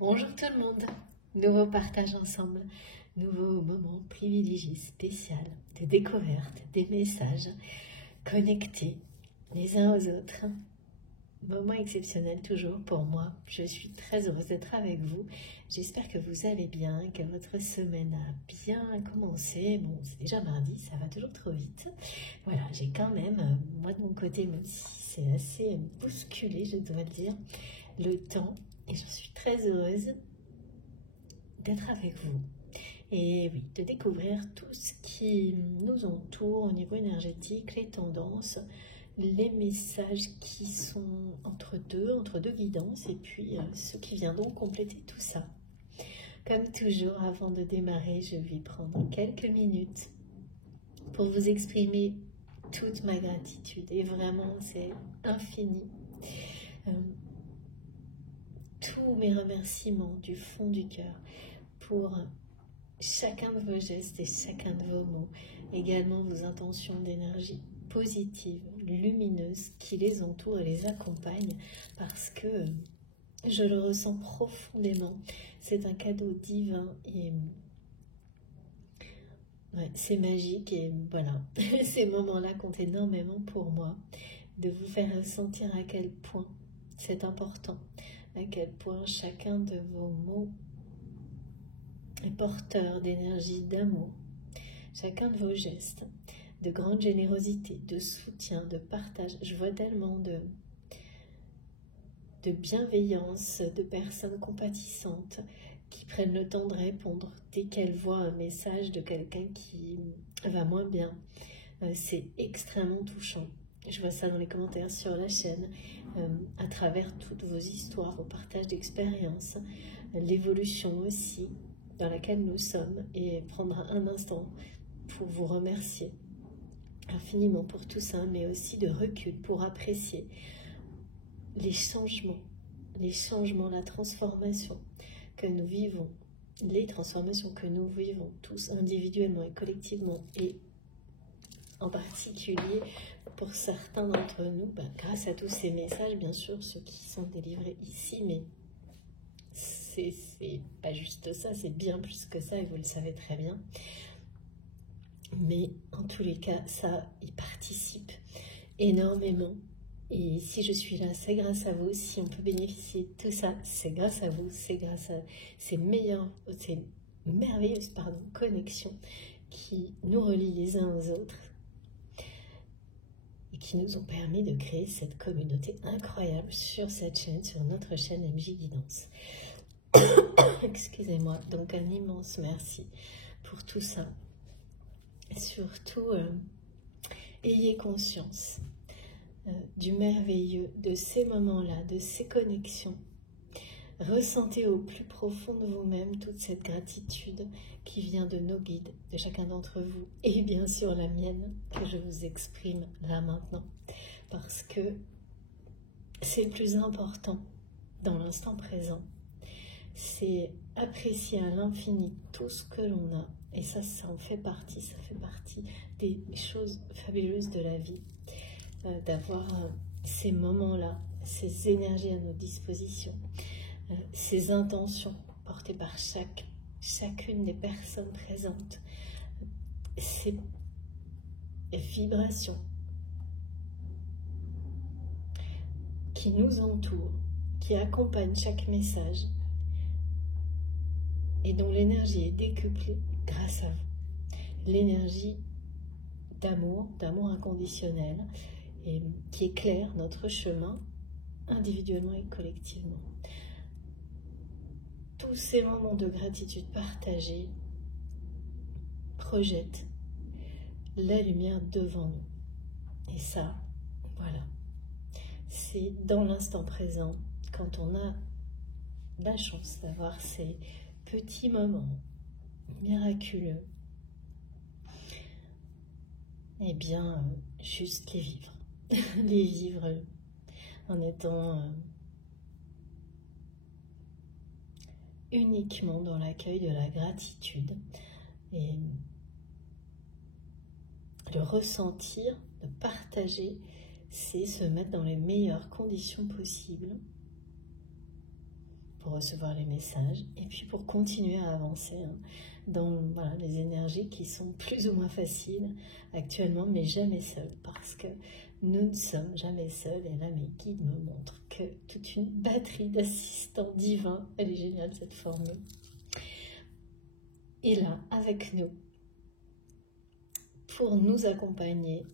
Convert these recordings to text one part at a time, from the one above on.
Bonjour tout le monde, nouveau partage ensemble, nouveau moment privilégié spécial de découverte des messages connectés les uns aux autres. Moment exceptionnel toujours pour moi, je suis très heureuse d'être avec vous, j'espère que vous allez bien, que votre semaine a bien commencé, bon c'est déjà mardi, ça va toujours trop vite, voilà j'ai quand même, moi de mon côté même si c'est assez bousculé je dois le dire, le temps et je suis très heureuse d'être avec vous et oui, de découvrir tout ce qui nous entoure au niveau énergétique, les tendances, les messages qui sont entre deux guidances et puis ceux qui viendront compléter tout ça. Comme toujours, avant de démarrer, je vais prendre quelques minutes pour vous exprimer toute ma gratitude et vraiment c'est infini. Tous mes remerciements du fond du cœur pour chacun de vos gestes et chacun de vos mots, également vos intentions d'énergie positive, lumineuse qui les entoure et les accompagne parce que je le ressens profondément. C'est un cadeau divin et ouais, c'est magique et voilà, ces moments-là comptent énormément pour moi de vous faire ressentir à quel point c'est important, à quel point chacun de vos mots est porteur d'énergie, d'amour. Chacun de vos gestes, de grande générosité, de soutien, de partage. Je vois tellement de bienveillance, de personnes compatissantes qui prennent le temps de répondre dès qu'elles voient un message de quelqu'un qui va moins bien. C'est extrêmement touchant. Je vois ça dans les commentaires sur la chaîne, à travers toutes vos histoires, vos partages d'expériences, l'évolution aussi dans laquelle nous sommes et prendre un instant pour vous remercier infiniment pour tout ça, mais aussi de recul pour apprécier les changements, la transformation que nous vivons, les transformations que nous vivons tous individuellement et collectivement, et en particulier pour certains d'entre nous, grâce à tous ces messages, bien sûr, ceux qui sont délivrés ici, mais c'est pas juste ça, c'est bien plus que ça, et vous le savez très bien. Mais en tous les cas, ça y participe énormément. Et si je suis là, c'est grâce à vous. Si on peut bénéficier de tout ça, c'est grâce à vous. C'est grâce à ces merveilleuses connexions qui nous relient les uns aux autres et qui nous ont permis de créer cette communauté incroyable sur cette chaîne, sur notre chaîne MJ Guidance. Excusez-moi, donc un immense merci pour tout ça. Surtout, ayez conscience du merveilleux de ces moments-là, de ces connexions. Ressentez au plus profond de vous-même toute cette gratitude qui vient de nos guides, de chacun d'entre vous, et bien sûr la mienne que je vous exprime là maintenant, parce que c'est le plus important dans l'instant présent. C'est apprécier à l'infini tout ce que l'on a. Et ça en fait partie, ça fait partie des choses fabuleuses de la vie. D'avoir ces moments-là, ces énergies à nos dispositions, ces intentions portées par chacune des personnes présentes, ces vibrations qui nous entourent, qui accompagnent chaque message, et dont l'énergie est décuplée grâce à vous. L'énergie d'amour inconditionnel, et qui éclaire notre chemin individuellement et collectivement. Tous ces moments de gratitude partagés projettent la lumière devant nous. Et ça, voilà, c'est dans l'instant présent, quand on a la chance d'avoir ces petits moments miraculeux, eh bien, juste les vivre. Les vivre en étant uniquement dans l'accueil de la gratitude et le ressentir, de partager, c'est se mettre dans les meilleures conditions possibles pour recevoir les messages et puis pour continuer à avancer dans voilà, les énergies qui sont plus ou moins faciles actuellement, mais jamais seules, parce que nous ne sommes jamais seuls. Et là, mes guides me montrent que toute une batterie d'assistants divins, elle est géniale cette formule, est là avec nous pour nous accompagner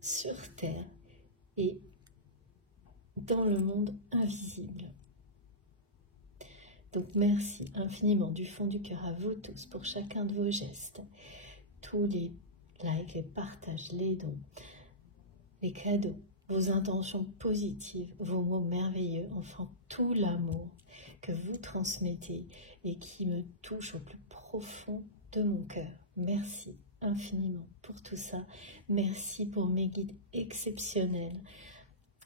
sur Terre et dans le monde invisible. Donc merci infiniment du fond du cœur à vous tous pour chacun de vos gestes, tous les likes, les partages, les dons, les cadeaux, vos intentions positives, vos mots merveilleux, enfin tout l'amour que vous transmettez et qui me touche au plus profond de mon cœur. Merci infiniment pour tout ça. Merci pour mes guides exceptionnels,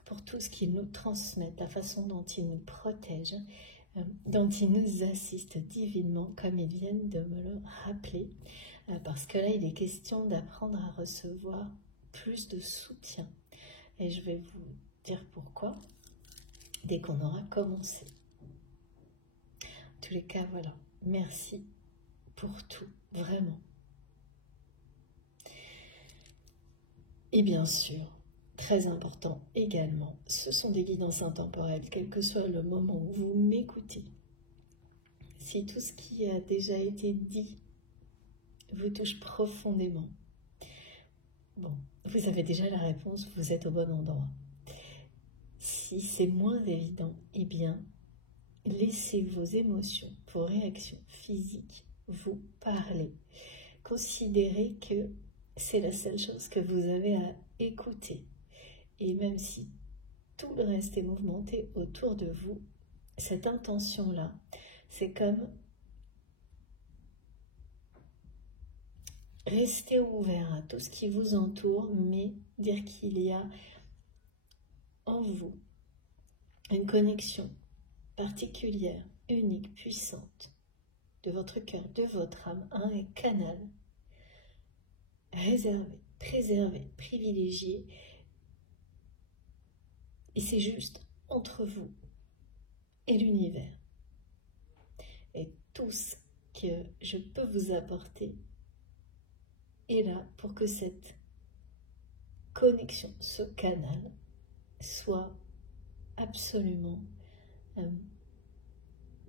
pour tout ce qu'ils nous transmettent, la façon dont ils nous protègent, dont ils nous assistent divinement, comme ils viennent de me le rappeler, parce que là, il est question d'apprendre à recevoir plus de soutien. Et je vais vous dire pourquoi, dès qu'on aura commencé. En tous les cas, voilà, merci pour tout, vraiment. Et bien sûr, très important également, ce sont des guidances intemporelles, quel que soit le moment où vous m'écoutez. Si tout ce qui a déjà été dit vous touche profondément, bon, vous avez déjà la réponse, vous êtes au bon endroit. Si c'est moins évident, eh bien, laissez vos émotions, vos réactions physiques vous parler. Considérez que c'est la seule chose que vous avez à écouter. Et même si tout le reste est mouvementé autour de vous, cette intention-là, c'est comme rester ouvert à tout ce qui vous entoure, mais dire qu'il y a en vous une connexion particulière, unique, puissante de votre cœur, de votre âme, un canal réservé, préservé, privilégié. Et c'est juste entre vous et l'univers. Et tout ce que je peux vous apporter est là pour que cette connexion, ce canal, soit absolument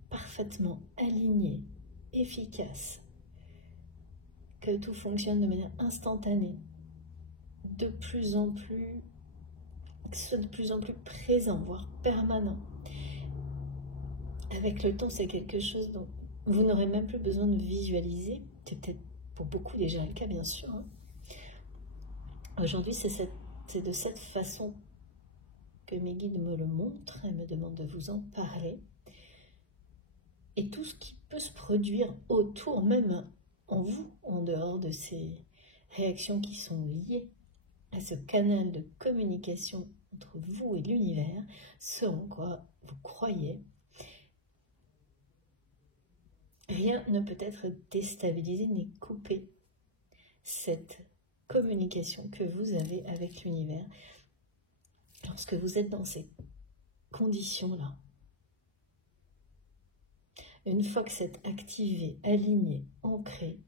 parfaitement aligné, efficace, que tout fonctionne de manière instantanée, de plus en plus, que ce soit de plus en plus présent, voire permanent. Avec le temps, c'est quelque chose dont vous n'aurez même plus besoin de visualiser. C'est peut-être pour beaucoup déjà le cas, bien sûr. Aujourd'hui, c'est de cette façon que mes guides me le montrent et me demandent de vous en parler. Et tout ce qui peut se produire autour, même en vous, en dehors de ces réactions qui sont liées à ce canal de communication entre vous et l'univers, ce en quoi vous croyez, rien ne peut être déstabilisé ni coupé cette communication que vous avez avec l'univers lorsque vous êtes dans ces conditions-là. Une fois que c'est activé, aligné, ancré,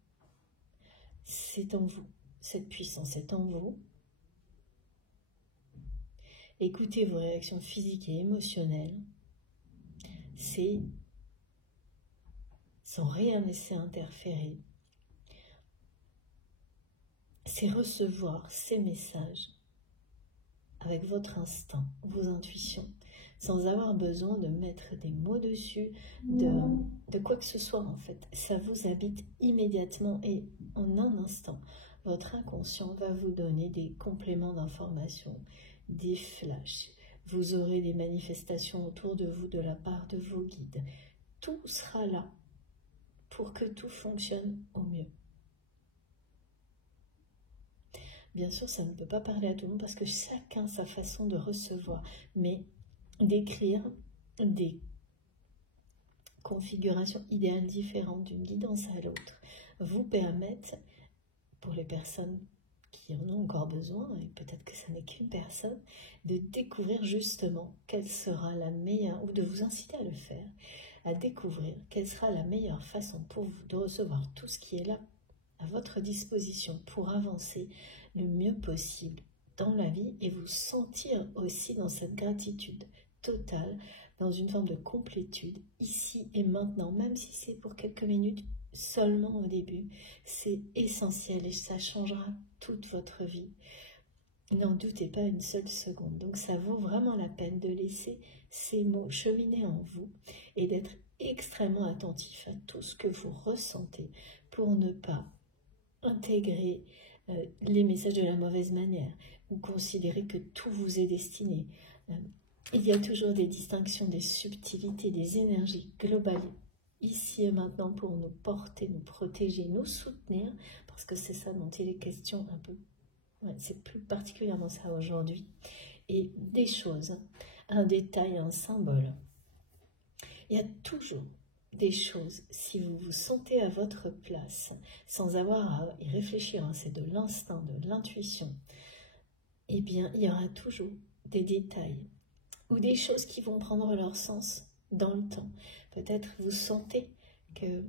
c'est en vous. Cette puissance est en vous. Écoutez vos réactions physiques et émotionnelles. C'est sans rien laisser interférer. C'est recevoir ces messages avec votre instinct, vos intuitions, sans avoir besoin de mettre des mots dessus, de quoi que ce soit en fait. Ça vous habite immédiatement et en un instant, votre inconscient va vous donner des compléments d'information, des flashs. Vous aurez des manifestations autour de vous de la part de vos guides. Tout sera là pour que tout fonctionne au mieux. Bien sûr, ça ne peut pas parler à tout le monde parce que chacun a sa façon de recevoir, mais d'écrire des configurations idéales différentes d'une guidance à l'autre vous permettent, pour les personnes qui en ont encore besoin, et peut-être que ça n'est qu'une personne, de découvrir justement quelle sera la meilleure, ou de vous inciter à le faire, à découvrir quelle sera la meilleure façon pour vous de recevoir tout ce qui est là à votre disposition pour avancer le mieux possible dans la vie et vous sentir aussi dans cette gratitude totale, dans une forme de complétude, ici et maintenant, même si c'est pour quelques minutes seulement au début, c'est essentiel et ça changera toute votre vie. N'en doutez pas une seule seconde. Donc ça vaut vraiment la peine de laisser ces mots cheminer en vous et d'être extrêmement attentif à tout ce que vous ressentez pour ne pas intégrer les messages de la mauvaise manière ou considérer que tout vous est destiné. Il y a toujours des distinctions, des subtilités, des énergies globales ici et maintenant pour nous porter, nous protéger, nous soutenir, parce que c'est ça dont il est question un peu. Ouais, c'est plus particulièrement ça aujourd'hui. Et des choses, un détail, un symbole. Il y a toujours des choses, si vous vous sentez à votre place, sans avoir à y réfléchir, hein, c'est de l'instinct, de l'intuition, eh bien, il y aura toujours des détails ou des choses qui vont prendre leur sens dans le temps. Peut-être vous sentez que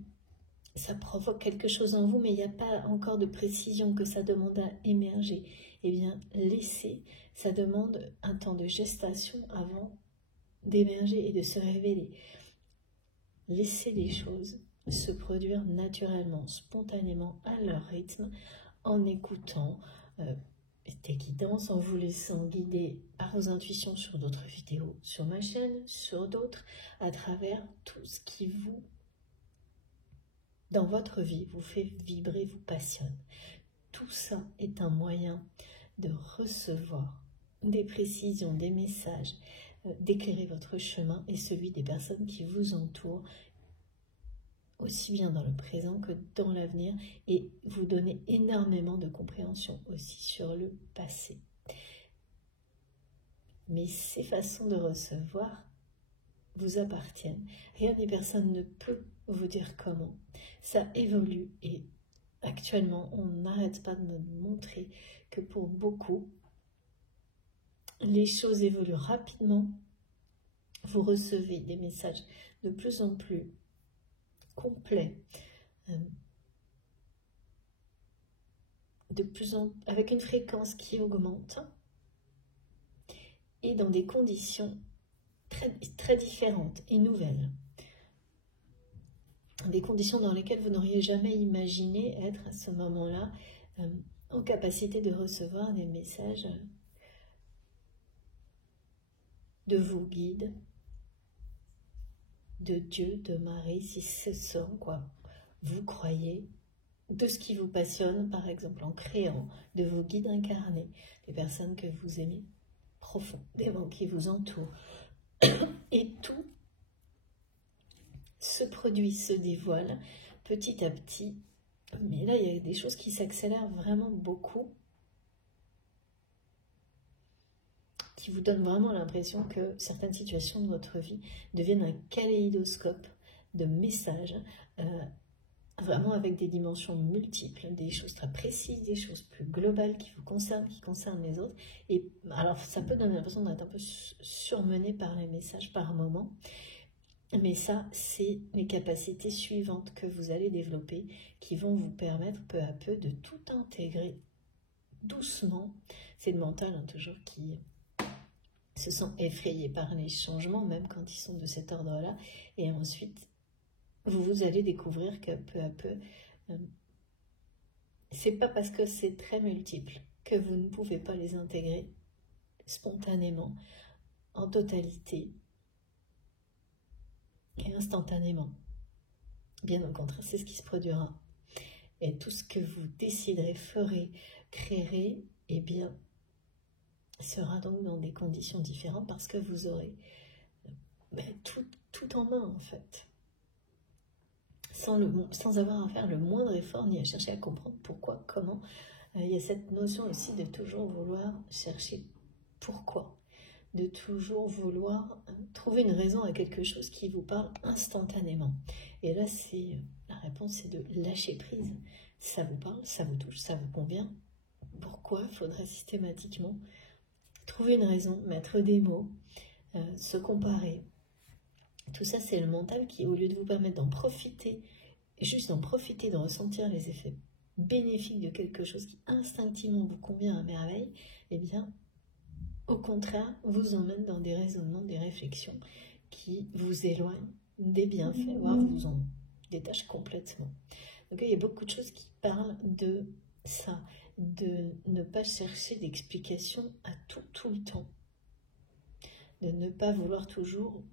ça provoque quelque chose en vous, mais il n'y a pas encore de précision, que ça demande à émerger. Eh bien, laissez, ça demande un temps de gestation avant d'émerger et de se révéler. Laissez les choses se produire naturellement, spontanément, à leur rythme, en écoutant des guidances, en vous laissant guider par vos intuitions sur d'autres vidéos, sur ma chaîne, sur d'autres, à travers tout ce qui vous, dans votre vie, vous fait vibrer, vous passionne. Tout ça est un moyen de recevoir des précisions, des messages, d'éclairer votre chemin et celui des personnes qui vous entourent, aussi bien dans le présent que dans l'avenir, et vous donner énormément de compréhension aussi sur le passé. Mais ces façons de recevoir vous appartiennent. Rien ni personne ne peut vous dire comment. Ça évolue et actuellement, on n'arrête pas de me montrer que pour beaucoup, les choses évoluent rapidement. Vous recevez des messages de plus en plus complets, avec une fréquence qui augmente et dans des conditions très, très différentes et nouvelles. Des conditions dans lesquelles vous n'auriez jamais imaginé être à ce moment-là en capacité de recevoir des messages de vos guides, de Dieu, de Marie, si ce sont quoi vous croyez, de ce qui vous passionne, par exemple en créant de vos guides incarnés, des personnes que vous aimez profondément, qui vous entourent. Et tout se produit, se dévoile petit à petit. Mais là, il y a des choses qui s'accélèrent vraiment beaucoup, qui vous donnent vraiment l'impression que certaines situations de votre vie deviennent un kaléidoscope de messages, vraiment avec des dimensions multiples, des choses très précises, des choses plus globales qui vous concernent, qui concernent les autres. Et alors, ça peut donner l'impression d'être un peu surmené par les messages par moment. Mais ça, c'est les capacités suivantes que vous allez développer qui vont vous permettre peu à peu de tout intégrer doucement. C'est le mental, hein, toujours, qui se sent effrayé par les changements, même quand ils sont de cet ordre-là. Et ensuite, vous allez découvrir que peu à peu, c'est pas parce que c'est très multiple que vous ne pouvez pas les intégrer spontanément, en totalité, et instantanément. Bien au contraire, c'est ce qui se produira. Et tout ce que vous déciderez, ferez, créerez, eh bien, sera donc dans des conditions différentes parce que vous aurez tout en main, en fait. Sans avoir à faire le moindre effort, ni à chercher à comprendre pourquoi, comment. Il y a cette notion aussi de toujours vouloir chercher pourquoi. De toujours vouloir trouver une raison à quelque chose qui vous parle instantanément. Et là, la réponse, c'est de lâcher prise. Ça vous parle, ça vous touche, ça vous convient. pourquoi il faudrait systématiquement trouver une raison, mettre des mots, se comparer. Tout ça, c'est le mental qui, au lieu de vous permettre d'en profiter, juste d'en profiter, de ressentir les effets bénéfiques de quelque chose qui instinctivement vous convient à merveille, eh bien, au contraire, vous emmène dans des raisonnements, des réflexions qui vous éloignent des bienfaits, voire vous en détachent complètement. Donc il y a beaucoup de choses qui parlent de ça, de ne pas chercher d'explication à tout le temps, de ne pas vouloir toujours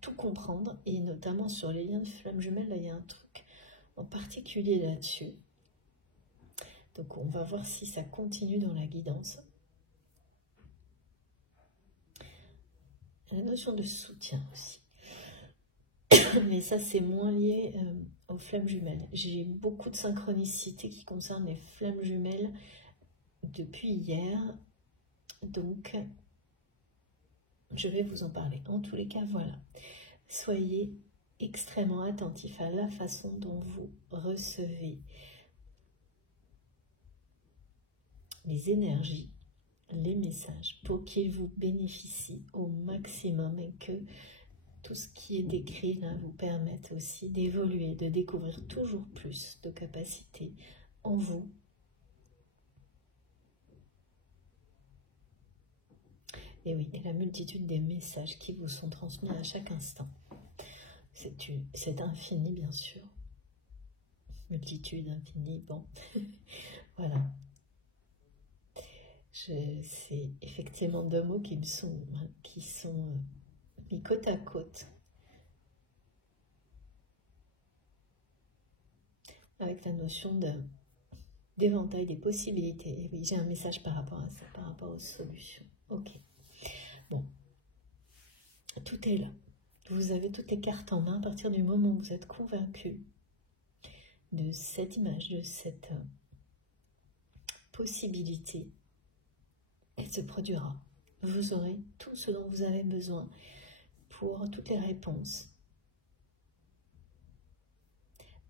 tout comprendre, et notamment sur les liens de flammes jumelles, là il y a un truc en particulier là-dessus. Donc on va voir si ça continue dans la guidance. La notion de soutien aussi. Mais ça, c'est moins lié aux flammes jumelles. J'ai beaucoup de synchronicité qui concerne les flammes jumelles depuis hier. Donc, je vais vous en parler. En tous les cas, voilà. Soyez extrêmement attentifs à la façon dont vous recevez les énergies, les messages, pour qu'ils vous bénéficient au maximum et que tout ce qui est décrit là vous permette aussi d'évoluer, de découvrir toujours plus de capacités en vous. Et oui, et la multitude des messages qui vous sont transmis à chaque instant. C'est infini, bien sûr. Multitude, infinie, bon. Voilà. C'est effectivement deux mots qui sont mis côte à côte. Avec la notion d'éventail des possibilités. Et oui, j'ai un message par rapport à ça, par rapport aux solutions. Ok. Bon. Tout est là. Vous avez toutes les cartes en main à partir du moment où vous êtes convaincu de cette image, de cette possibilité. Elle se produira. Vous aurez tout ce dont vous avez besoin pour toutes les réponses.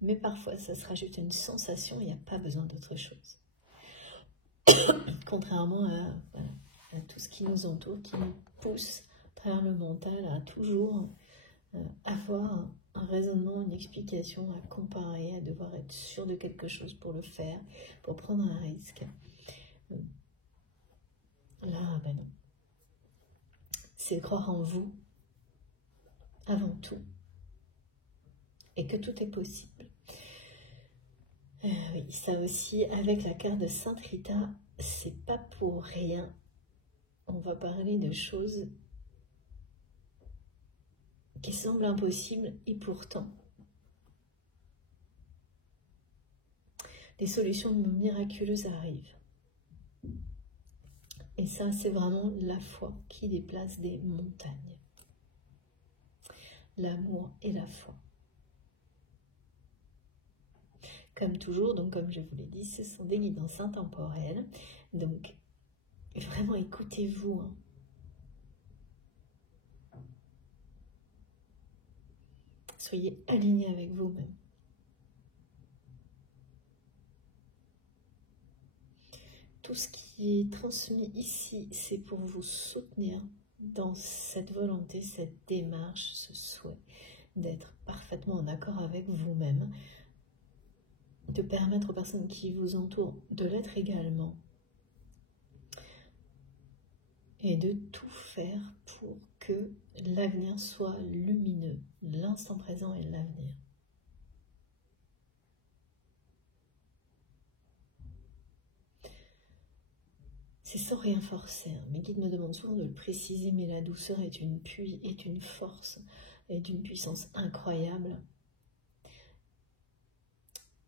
Mais parfois, ça sera juste une sensation, il n'y a pas besoin d'autre chose. Contrairement à tout ce qui nous entoure, qui nous pousse à travers le mental à toujours avoir un raisonnement, une explication, à comparer, à devoir être sûr de quelque chose pour le faire, pour prendre un risque. Là, ben non. C'est croire en vous, avant tout, et que tout est possible. Oui, ça aussi, avec la carte de Sainte Rita, c'est pas pour rien. On va parler de choses qui semblent impossibles, et pourtant, des solutions miraculeuses arrivent. Et ça, c'est vraiment la foi qui déplace des montagnes. L'amour et la foi. Comme toujours, donc comme je vous l'ai dit, ce sont des guidances intemporelles. Donc, vraiment écoutez-vous. Hein. Soyez alignés avec vous-même. Tout ce qui est transmis ici, c'est pour vous soutenir dans cette volonté, cette démarche, ce souhait d'être parfaitement en accord avec vous-même, de permettre aux personnes qui vous entourent de l'être également, et de tout faire pour que l'avenir soit lumineux, l'instant présent et l'avenir. C'est sans rien forcer. Hein. Mes guides me demandent souvent de le préciser, mais la douceur est une force, est d'une puissance incroyable.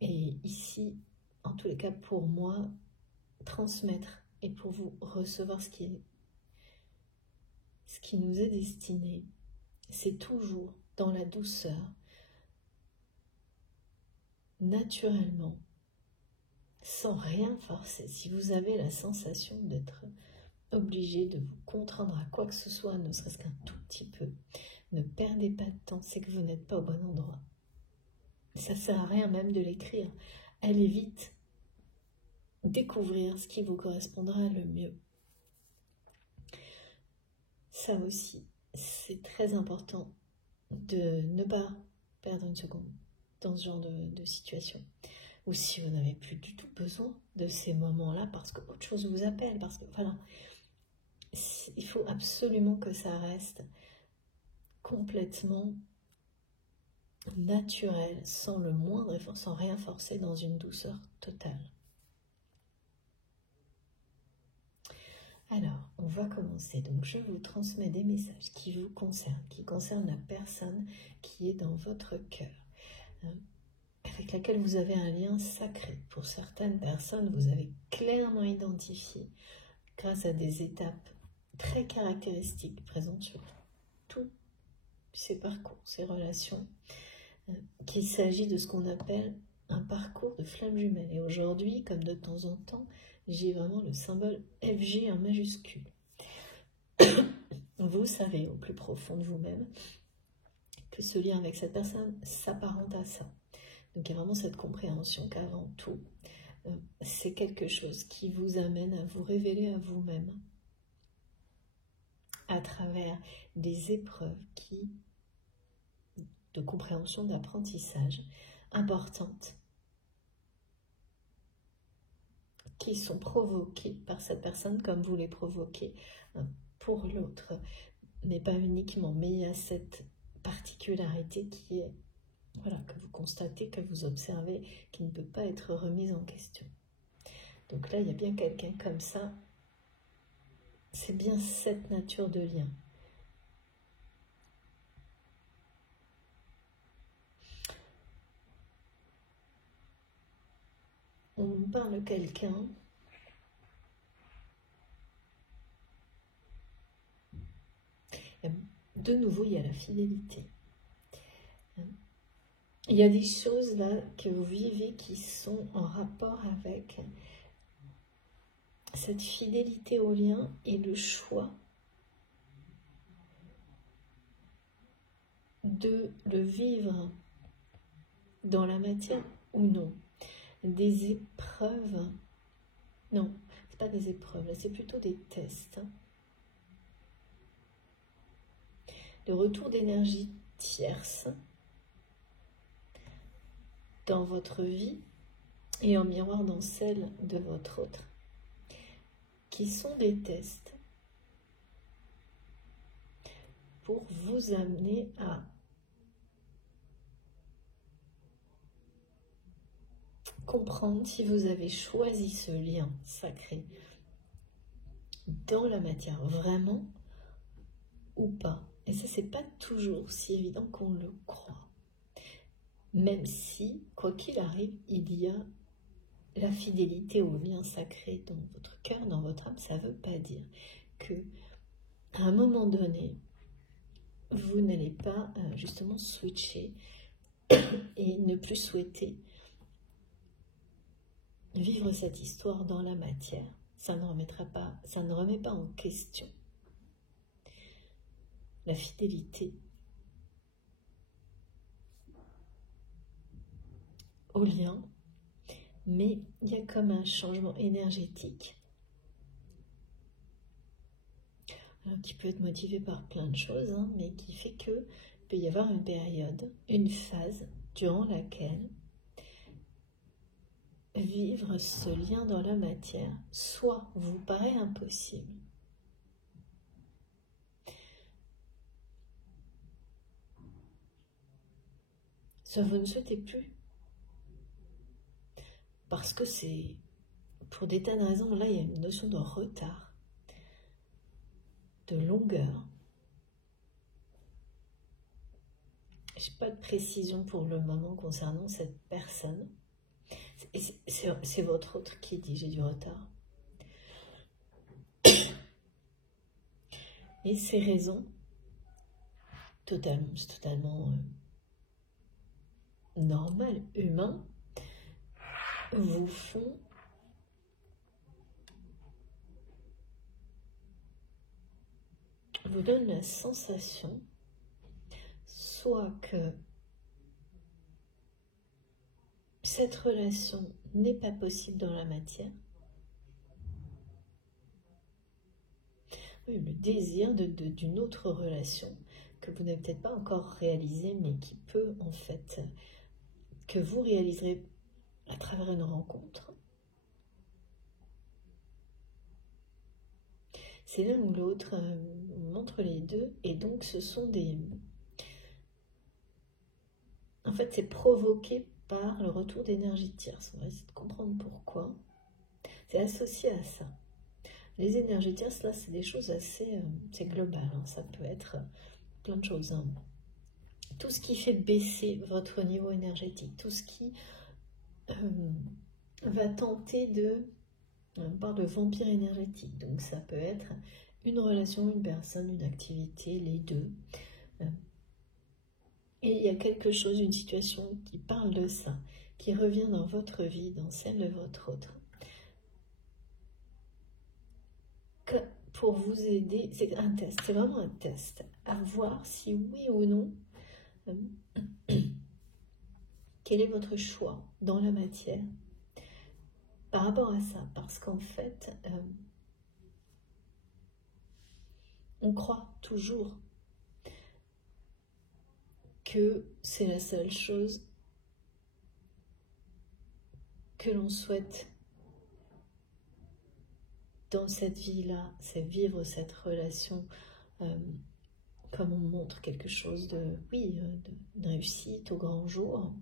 Et ici, en tous les cas, pour moi, transmettre et pour vous recevoir ce qui nous est destiné, c'est toujours dans la douceur, naturellement, sans rien forcer. Si vous avez la sensation d'être obligé de vous contraindre à quoi que ce soit, ne serait-ce qu'un tout petit peu, ne perdez pas de temps, c'est que vous n'êtes pas au bon endroit. Ça ne sert à rien même de l'écrire. Allez vite. découvrir ce qui vous correspondra le mieux. Ça aussi, c'est très important de ne pas perdre une seconde dans ce genre de situation. Ou si vous n'avez plus du tout besoin de ces moments-là parce qu'autre chose vous appelle, parce que voilà, il faut absolument que ça reste complètement naturel, sans le moindre effort, sans rien forcer, dans une douceur totale. Alors, on va commencer. Donc, je vous transmets des messages qui vous concernent, qui concernent la personne qui est dans votre cœur, avec laquelle vous avez un lien sacré. Pour certaines personnes, vous avez clairement identifié, grâce à des étapes très caractéristiques présentes sur tous ces parcours, ces relations, qu'il s'agit de ce qu'on appelle un parcours de flamme jumelle. Et aujourd'hui, comme de temps en temps, j'ai vraiment le symbole FG en majuscule. Vous savez au plus profond de vous-même que ce lien avec cette personne s'apparente à ça. Donc il y a vraiment cette compréhension qu'avant tout, c'est quelque chose qui vous amène à vous révéler à vous-même à travers des épreuves de compréhension, d'apprentissage importantes qui sont provoquées par cette personne comme vous les provoquez pour l'autre, mais pas uniquement, mais il y a cette particularité qui est, voilà, que vous constatez, que vous observez, qui ne peut pas être remise en question. Donc là, il y a bien quelqu'un comme ça, c'est bien cette nature de lien. On parle de quelqu'un de nouveau, il y a la fidélité. Il y a des choses là que vous vivez qui sont en rapport avec cette fidélité au lien et le choix de le vivre dans la matière ou non. Des épreuves, non, c'est pas des épreuves, c'est plutôt des tests. Le retour d'énergie tierce dans votre vie et en miroir dans celle de votre autre, qui sont des tests pour vous amener à comprendre si vous avez choisi ce lien sacré dans la matière vraiment ou pas. Et ça, c'est pas toujours si évident qu'on le croit. Même si, quoi qu'il arrive, il y a la fidélité au lien sacré dans votre cœur, dans votre âme. Ça ne veut pas dire que à un moment donné, vous n'allez pas justement switcher et ne plus souhaiter vivre cette histoire dans la matière. Ça ne remet pas en question la fidélité au lien, mais il y a comme un changement énergétique qui peut être motivé par plein de choses, mais qui fait que peut y avoir une période, une phase durant laquelle vivre ce lien dans la matière soit vous paraît impossible, soit vous ne souhaitez plus, parce que c'est pour des tas de raisons. Là, il y a une notion de retard, de longueur. Je n'ai pas de précision pour le moment concernant cette personne. C'est votre autre qui dit j'ai du retard. Et ces raisons, c'est totalement normal, humain, vous donnent la sensation soit que cette relation n'est pas possible dans la matière, oui, le désir d'une autre relation que vous n'avez peut-être pas encore réalisée, mais qui peut en fait, que vous réaliserez à travers une rencontre. C'est l'un ou l'autre, on montre les deux, et donc ce sont des... En fait, c'est provoqué par le retour d'énergie tierce. On va essayer de comprendre pourquoi. C'est associé à ça. Les énergies tierces, là, c'est des choses assez... c'est global, hein. Ça peut être plein de choses. Hein. Tout ce qui fait baisser votre niveau énergétique, tout ce qui va tenter de... On parle de vampire énergétique, donc ça peut être une relation, une personne, une activité, les deux. Et il y a quelque chose, une situation qui parle de ça, qui revient dans votre vie, dans celle de votre autre. Pour vous aider, c'est un test, c'est vraiment un test, à voir si oui ou non, quel est votre choix dans la matière par rapport à ça, parce qu'en fait, on croit toujours que c'est la seule chose que l'on souhaite dans cette vie-là, c'est vivre cette relation comme on montre quelque chose de, oui, de réussite au grand jour.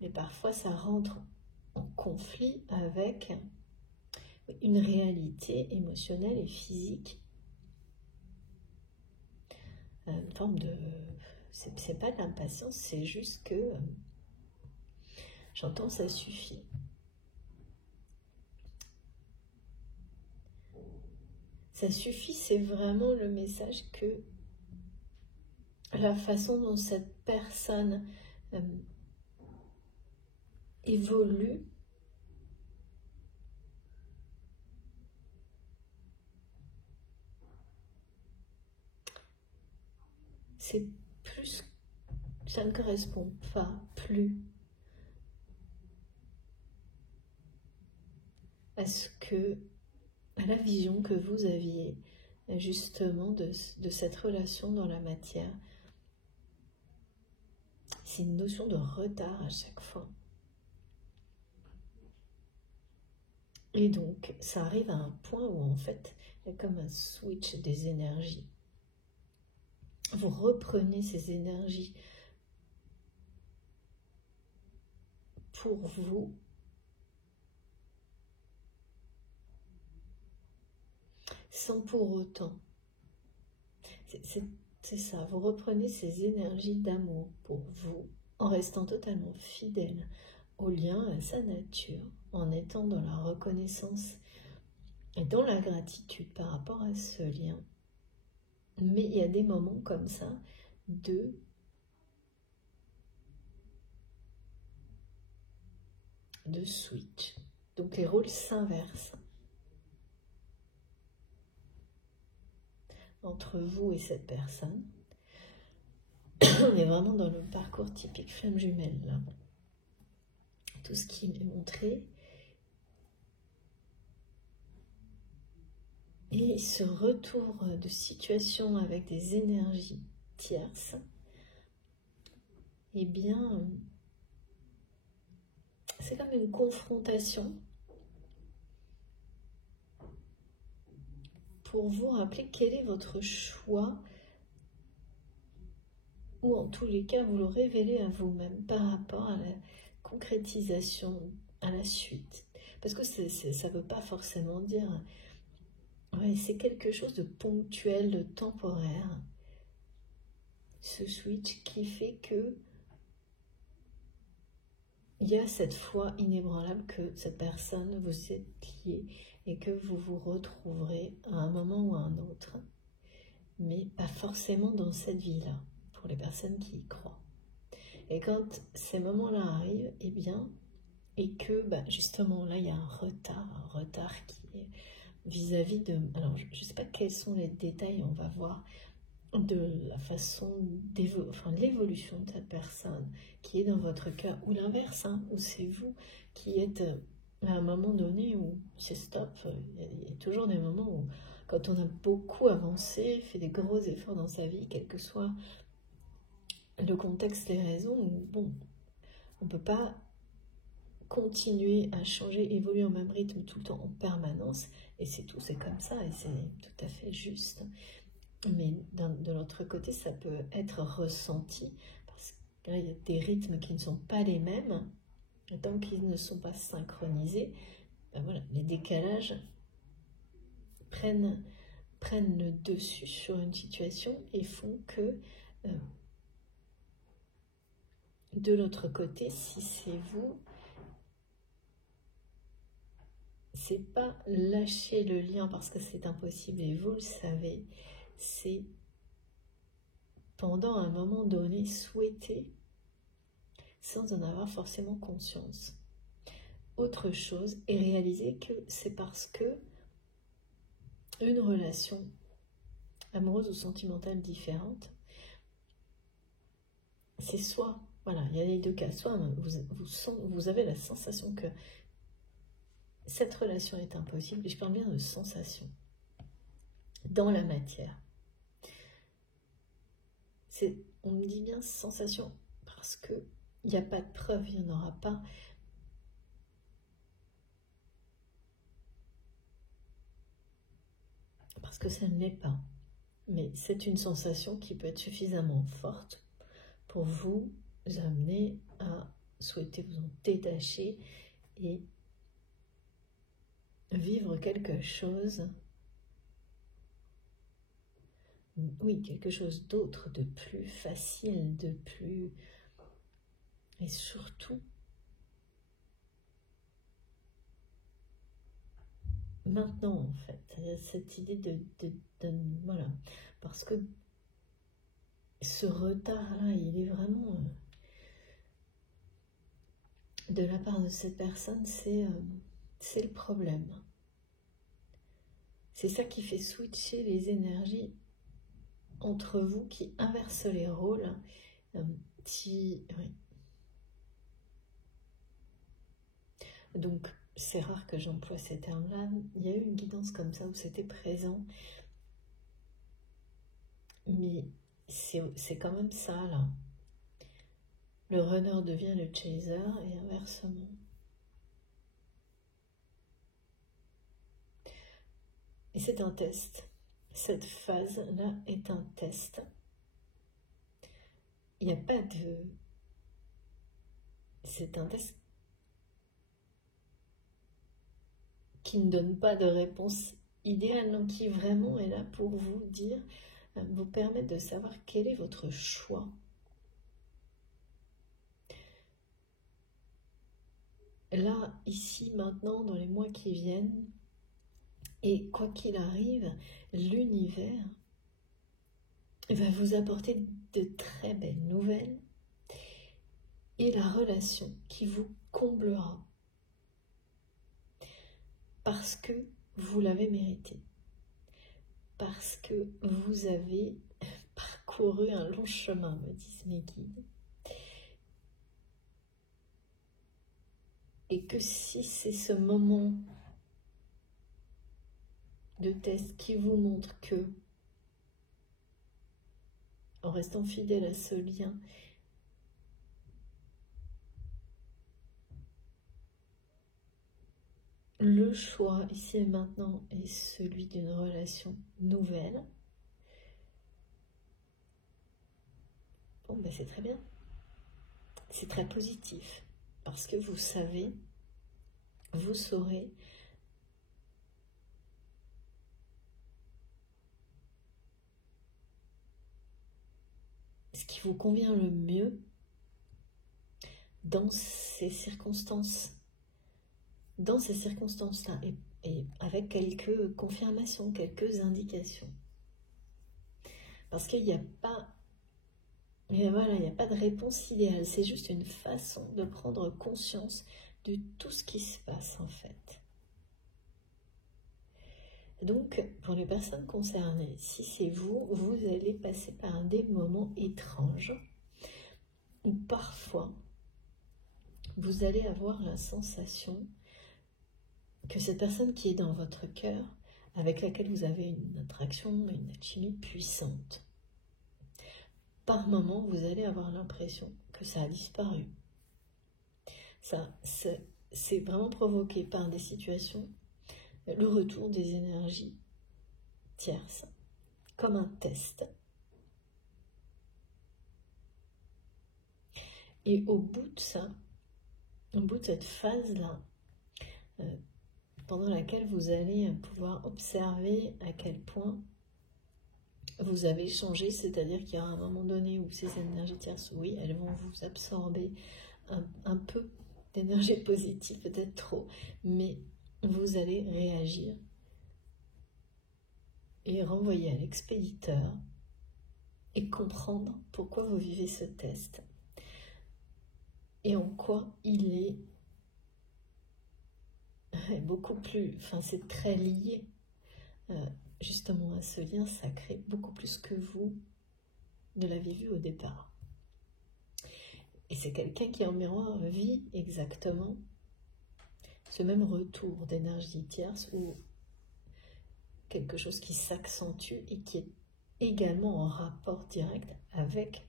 Mais parfois, ça rentre en conflit avec une réalité émotionnelle et physique. Une forme de... C'est pas de l'impatience, c'est juste que j'entends ça suffit. Ça suffit, c'est vraiment le message que la façon dont cette personne évolue c'est plus, ça ne correspond pas plus à ce que, à la vision que vous aviez justement de cette relation dans la matière. C'est une notion de retard à chaque fois. Et donc, ça arrive à un point où en fait, il y a comme un switch des énergies. Vous reprenez ces énergies pour vous. Sans pour autant. C'est ça, vous reprenez ces énergies d'amour pour vous, en restant totalement fidèle au lien, à sa nature, en étant dans la reconnaissance et dans la gratitude par rapport à ce lien. Mais il y a des moments comme ça de switch. Donc les rôles s'inversent entre vous et cette personne. On est vraiment dans le parcours typique flamme jumelle là. Tout ce qui m'est montré. Et ce retour de situation avec des énergies tierces, eh bien, c'est comme une confrontation pour vous rappeler quel est votre choix, ou en tous les cas, vous le révélez à vous-même par rapport à la concrétisation, à la suite. Parce que ça ne veut pas forcément dire... Ouais, c'est quelque chose de ponctuel, de temporaire. Ce switch qui fait que il y a cette foi inébranlable que cette personne vous est liée et que vous vous retrouverez à un moment ou à un autre, mais pas forcément dans cette vie-là, pour les personnes qui y croient. Et quand ces moments-là arrivent, eh bien, et que justement là il y a un retard qui est vis-à-vis de... Alors je ne sais pas quels sont les détails, on va voir, de la façon l'évolution de cette personne qui est dans votre cas, ou l'inverse, hein, où c'est vous qui êtes à un moment donné où c'est stop. Il y a toujours des moments où, quand on a beaucoup avancé, fait des gros efforts dans sa vie, quel que soit le contexte, les raisons, où, bon, on ne peut pas continuer à changer, évoluer au même rythme tout le temps en permanence, et c'est tout, c'est comme ça, et c'est tout à fait juste. Mais de l'autre côté, ça peut être ressenti, parce qu'il y a des rythmes qui ne sont pas les mêmes, et tant qu'ils ne sont pas synchronisés, ben voilà, les décalages prennent le dessus sur une situation et font que de l'autre côté, si c'est vous, c'est pas lâcher le lien parce que c'est impossible et vous le savez, c'est pendant un moment donné souhaiter sans en avoir forcément conscience autre chose et réaliser que c'est parce que une relation amoureuse ou sentimentale différente, c'est soit, voilà, il y a les deux cas, soit vous avez la sensation que cette relation est impossible, et je parle bien de sensation, dans la matière. On me dit bien sensation, parce qu'il n'y a pas de preuve, il n'y en aura pas. Parce que ça ne l'est pas. Mais c'est une sensation qui peut être suffisamment forte pour vous amener à souhaiter vous en détacher et vivre quelque chose, oui, quelque chose d'autre, de plus facile, de plus... Et surtout, maintenant en fait, il y a cette idée de voilà, parce que ce retard-là, il est vraiment... de la part de cette personne, c'est le problème. C'est ça qui fait switcher les énergies entre vous, qui inverse les rôles, oui. Donc, c'est rare que j'emploie ces termes-là. Il y a eu une guidance comme ça où c'était présent. Mais c'est quand même ça, là. Le runner devient le chaser et inversement. Et c'est un test. Cette phase-là est un test. Il n'y a pas de... C'est un test qui ne donne pas de réponse idéale, donc qui vraiment est là pour vous dire, vous permettre de savoir quel est votre choix. Là, ici, maintenant, dans les mois qui viennent, et quoi qu'il arrive, l'univers va vous apporter de très belles nouvelles et la relation qui vous comblera parce que vous l'avez mérité, parce que vous avez parcouru un long chemin, me disent mes guides, et que si c'est ce moment de test qui vous montre que, en restant fidèle à ce lien, le choix ici et maintenant est celui d'une relation nouvelle, bon ben c'est très bien, c'est très positif, parce que vous savez, vous saurez ce qui vous convient le mieux dans ces circonstances. Dans ces circonstances-là, et avec quelques confirmations, quelques indications. Parce qu'il n'y a pas, et voilà, il n'y a pas de réponse idéale, c'est juste une façon de prendre conscience de tout ce qui se passe en fait. Donc, pour les personnes concernées, si c'est vous, vous allez passer par des moments étranges où parfois, vous allez avoir la sensation que cette personne qui est dans votre cœur, avec laquelle vous avez une attraction, une alchimie puissante, par moment, vous allez avoir l'impression que ça a disparu. Ça, c'est vraiment provoqué par des situations, le retour des énergies tierces, comme un test. Et au bout de ça, au bout de cette phase-là, pendant laquelle vous allez pouvoir observer à quel point vous avez changé, c'est-à-dire qu'il y a un moment donné où ces énergies tierces, oui, elles vont vous absorber un peu d'énergie positive, peut-être trop, mais vous allez réagir et renvoyer à l'expéditeur et comprendre pourquoi vous vivez ce test et en quoi il est beaucoup plus, enfin c'est très lié justement à ce lien sacré, beaucoup plus que vous ne l'aviez vu au départ. Et c'est quelqu'un qui en miroir vit exactement ce même retour d'énergie tierce ou quelque chose qui s'accentue et qui est également en rapport direct avec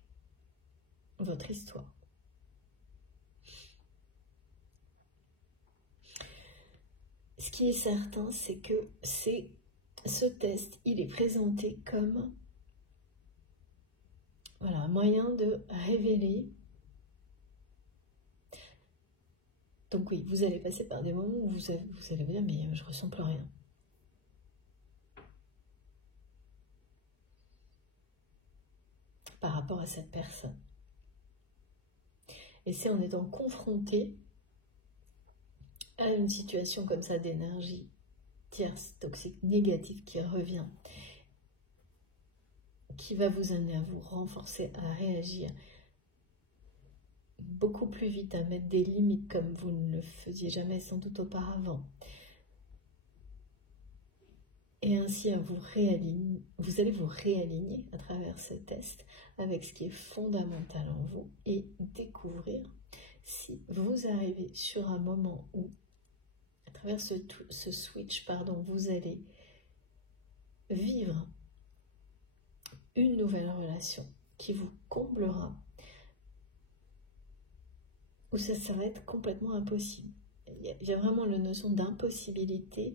votre histoire. Ce qui est certain, c'est que ce test, il est présenté comme voilà, un moyen de révéler. Donc oui, vous allez passer par des moments où vous allez vous dire, mais je ne ressens plus rien. Par rapport à cette personne. Et c'est en étant confronté à une situation comme ça d'énergie tierce, toxique, négative qui revient, qui va vous amener à vous renforcer, à réagir beaucoup plus vite, à mettre des limites comme vous ne le faisiez jamais sans doute auparavant. Et ainsi à vous réaligner, vous allez vous réaligner à travers ce test avec ce qui est fondamental en vous et découvrir si vous arrivez sur un moment où, à travers ce switch, vous allez vivre une nouvelle relation qui vous comblera, ou ça va être complètement impossible. Il y a vraiment la notion d'impossibilité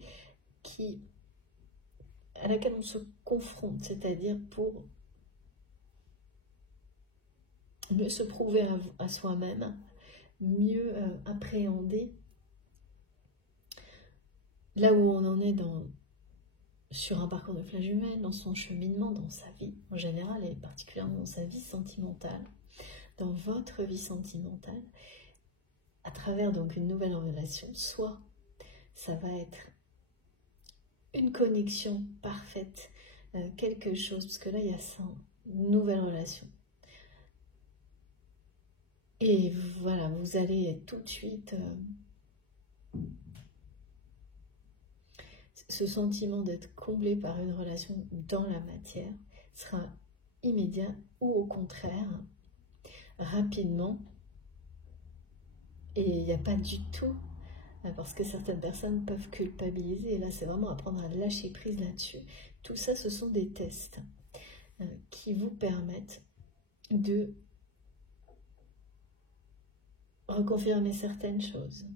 à laquelle on se confronte, c'est-à-dire pour mieux se prouver à soi-même, mieux appréhender là où on en est sur un parcours de flamme jumelle, dans son cheminement, dans sa vie en général et particulièrement dans sa vie sentimentale, dans votre vie sentimentale, à travers donc une nouvelle relation. Soit ça va être une connexion parfaite, quelque chose, parce que là il y a ça, une nouvelle relation. Et voilà, vous allez tout de suite, ce sentiment d'être comblé par une relation dans la matière sera immédiat ou au contraire, rapidement. Et il n'y a pas du tout, parce que certaines personnes peuvent culpabiliser, et là c'est vraiment apprendre à lâcher prise là-dessus. Tout ça, ce sont des tests qui vous permettent de reconfirmer certaines choses,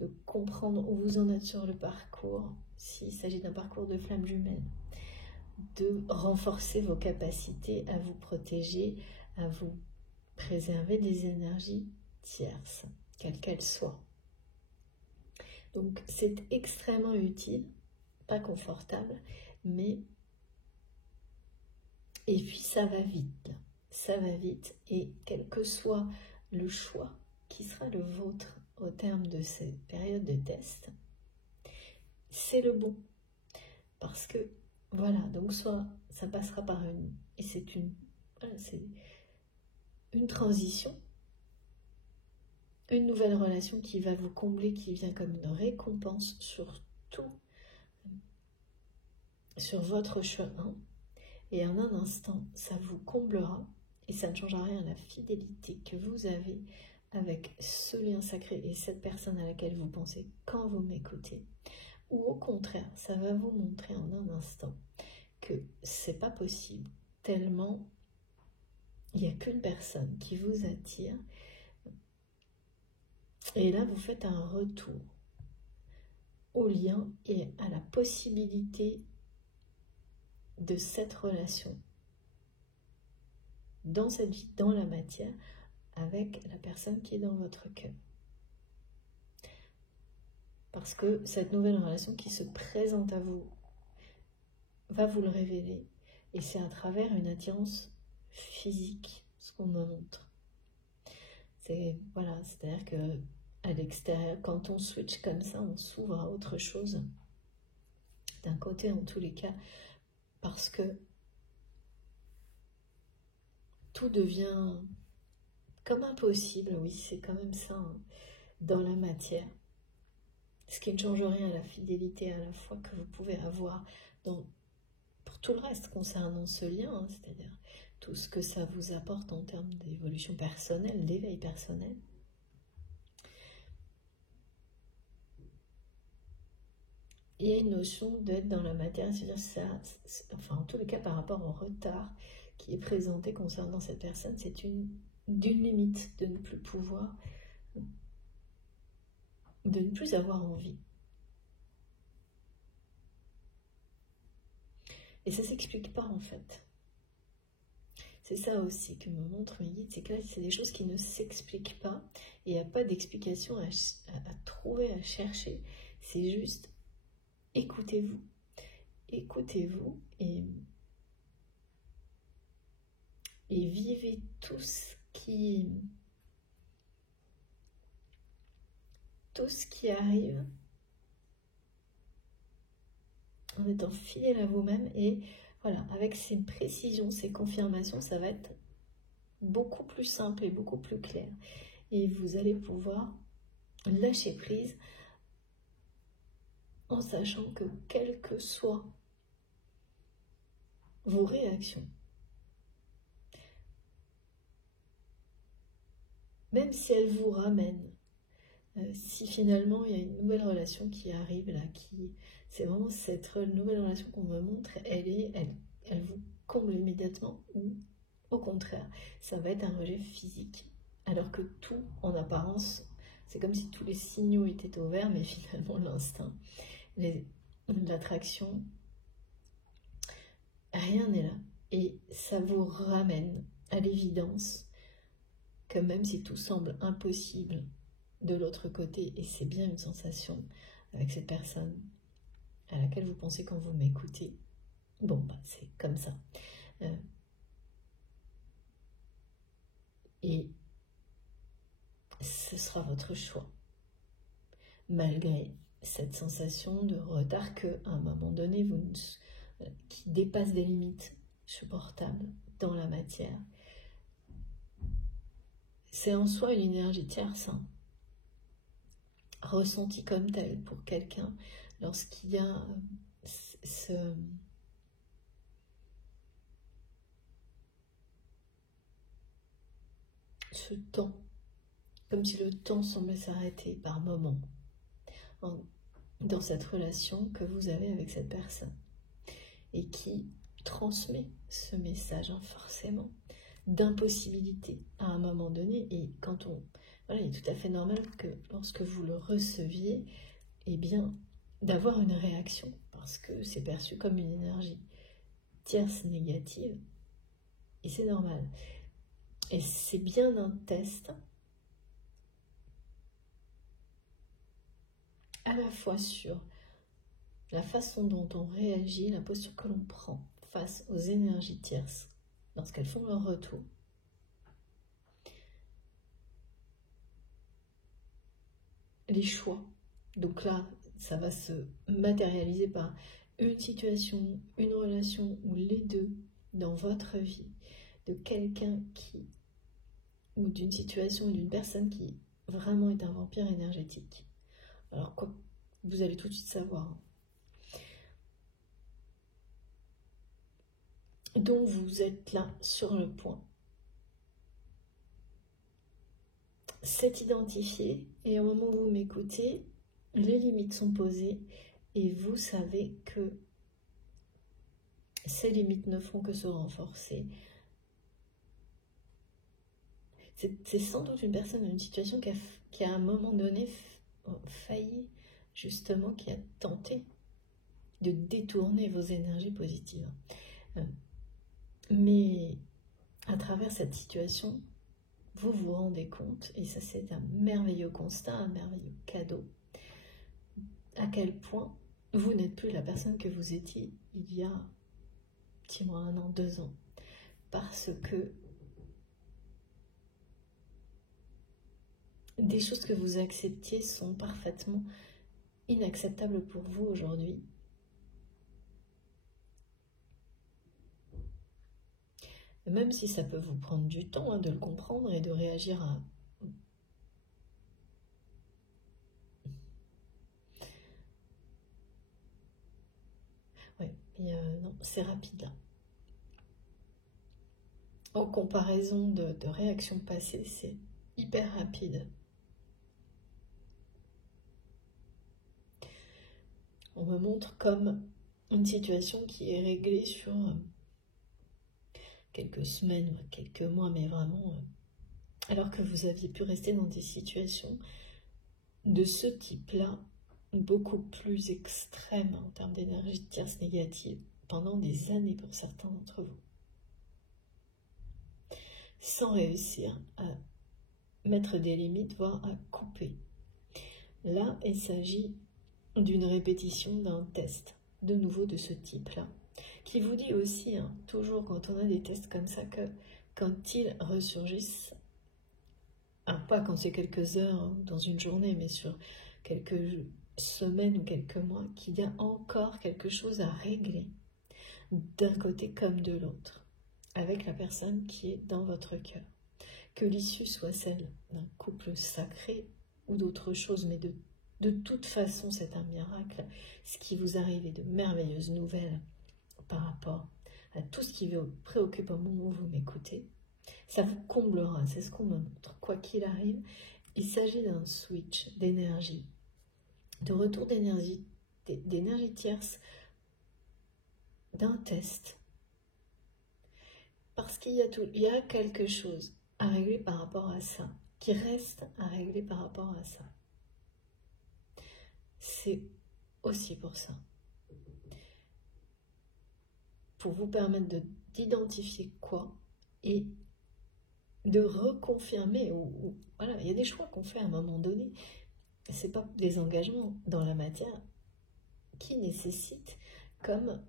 de comprendre où vous en êtes sur le parcours, s'il s'agit d'un parcours de flamme jumelle, de renforcer vos capacités à vous protéger, à vous préserver des énergies tierces, quelles qu'elles soient. Donc c'est extrêmement utile, pas confortable, mais et puis ça va vite, et quel que soit le choix qui sera le vôtre au terme de cette période de test, c'est le bon. Parce que, voilà, donc soit ça passera par et c'est une transition, une nouvelle relation qui va vous combler, qui vient comme une récompense sur tout, sur votre chemin, et en un instant, ça vous comblera, et ça ne changera rien à la fidélité que vous avez avec ce lien sacré et cette personne à laquelle vous pensez quand vous m'écoutez, ou au contraire, ça va vous montrer en un instant que c'est pas possible, tellement il n'y a qu'une personne qui vous attire. Et là, vous faites un retour au lien et à la possibilité de cette relation dans cette vie, dans la matière, avec la personne qui est dans votre cœur. Parce que cette nouvelle relation qui se présente à vous va vous le révéler. Et c'est à travers une attirance physique, ce qu'on me montre. Voilà, c'est-à-dire que à l'extérieur, quand on switch comme ça, on s'ouvre à autre chose. D'un côté, en tous les cas, parce que tout devient comme impossible, oui, c'est quand même ça, hein, dans la matière. Ce qui ne change rien à la fidélité à la fois que vous pouvez avoir pour tout le reste concernant ce lien, hein, c'est-à-dire tout ce que ça vous apporte en termes d'évolution personnelle, d'éveil personnel. Il y a une notion d'être dans la matière, c'est-à-dire ça, enfin en tous les cas par rapport au retard qui est présenté concernant cette personne, c'est d'une limite de ne plus pouvoir, de ne plus avoir envie. Et ça ne s'explique pas en fait. C'est ça aussi que me montre mes guides, c'est que là, c'est des choses qui ne s'expliquent pas et il n'y a pas d'explication à trouver, à chercher. C'est juste écoutez-vous. Écoutez-vous et vivez tout ce qui arrive en étant fidèle à vous-même et voilà, avec ces précisions, ces confirmations, ça va être beaucoup plus simple et beaucoup plus clair. Et vous allez pouvoir lâcher prise en sachant que quelles que soient vos réactions, même si elles vous ramènent, si finalement il y a une nouvelle relation qui arrive là, c'est vraiment cette nouvelle relation qu'on me montre, elle vous comble immédiatement ou au contraire, ça va être un rejet physique. Alors que tout, en apparence, c'est comme si tous les signaux étaient au vert, mais finalement l'instinct, l'attraction, rien n'est là. Et ça vous ramène à l'évidence que même si tout semble impossible de l'autre côté, et c'est bien une sensation avec cette personne à laquelle vous pensez quand vous m'écoutez, bon, bah, c'est comme ça. Et ce sera votre choix, malgré cette sensation de retard qu'à un moment donné, qui dépasse des limites supportables dans la matière. C'est en soi une énergie tierce, hein, ressentie comme telle pour quelqu'un lorsqu'il y a ce temps, comme si le temps semblait s'arrêter par moments dans cette relation que vous avez avec cette personne et qui transmet ce message, hein, forcément, d'impossibilité à un moment donné. Et quand voilà, il est tout à fait normal que lorsque vous le receviez, eh bien, d'avoir une réaction, parce que c'est perçu comme une énergie tierce négative, et c'est normal. Et c'est bien un test à la fois sur la façon dont on réagit, la posture que l'on prend face aux énergies tierces lorsqu'elles font leur retour. Les choix. Donc là, ça va se matérialiser par une situation, une relation ou les deux dans votre vie de quelqu'un ou d'une situation ou d'une personne qui vraiment est un vampire énergétique. Alors quoi, vous allez tout de suite savoir. Donc vous êtes là sur le point. c'est identifié et au moment où vous m'écoutez, les limites sont posées et vous savez que ces limites ne font que se renforcer. C'est sans doute une personne dans une situation qui a à un moment donné failli, justement, qui a tenté de détourner vos énergies positives. Mais à travers cette situation, vous vous rendez compte, et ça c'est un merveilleux constat, un merveilleux cadeau, à quel point vous n'êtes plus la personne que vous étiez il y a 6 mois, 1 an, 2 ans. Parce que des choses que vous acceptiez sont parfaitement inacceptables pour vous aujourd'hui. Même si ça peut vous prendre du temps de le comprendre et de réagir à... Oui, non, c'est rapide là. En comparaison de réactions passées, c'est hyper rapide. On me montre comme une situation qui est réglée sur quelques semaines, quelques mois, mais vraiment, alors que vous aviez pu rester dans des situations de ce type-là, beaucoup plus extrêmes en termes d'énergie de tierce négative, pendant des années pour certains d'entre vous, sans réussir à mettre des limites, voire à couper. Là, il s'agit d'une répétition d'un test, de nouveau de ce type-là, qui vous dit aussi, toujours quand on a des tests comme ça, que quand ils ressurgissent, pas quand c'est quelques heures dans une journée, mais sur quelques semaines ou quelques mois, qu'il y a encore quelque chose à régler, d'un côté comme de l'autre, avec la personne qui est dans votre cœur. Que l'issue soit celle d'un couple sacré ou d'autre chose, mais de toute façon, c'est un miracle. Ce qui vous arrive est de merveilleuses nouvelles par rapport à tout ce qui vous préoccupe au moment où vous m'écoutez. Ça vous comblera, c'est ce qu'on me montre. Quoi qu'il arrive, il s'agit d'un switch d'énergie, de retour d'énergie tierce, d'un test. Parce qu'il y a quelque chose à régler par rapport à ça, qui reste à régler par rapport à ça. C'est aussi pour ça. Pour vous permettre d'identifier quoi et de reconfirmer. Voilà, il y a des choix qu'on fait à un moment donné. Ce n'est pas des engagements dans la matière qui nécessitent comme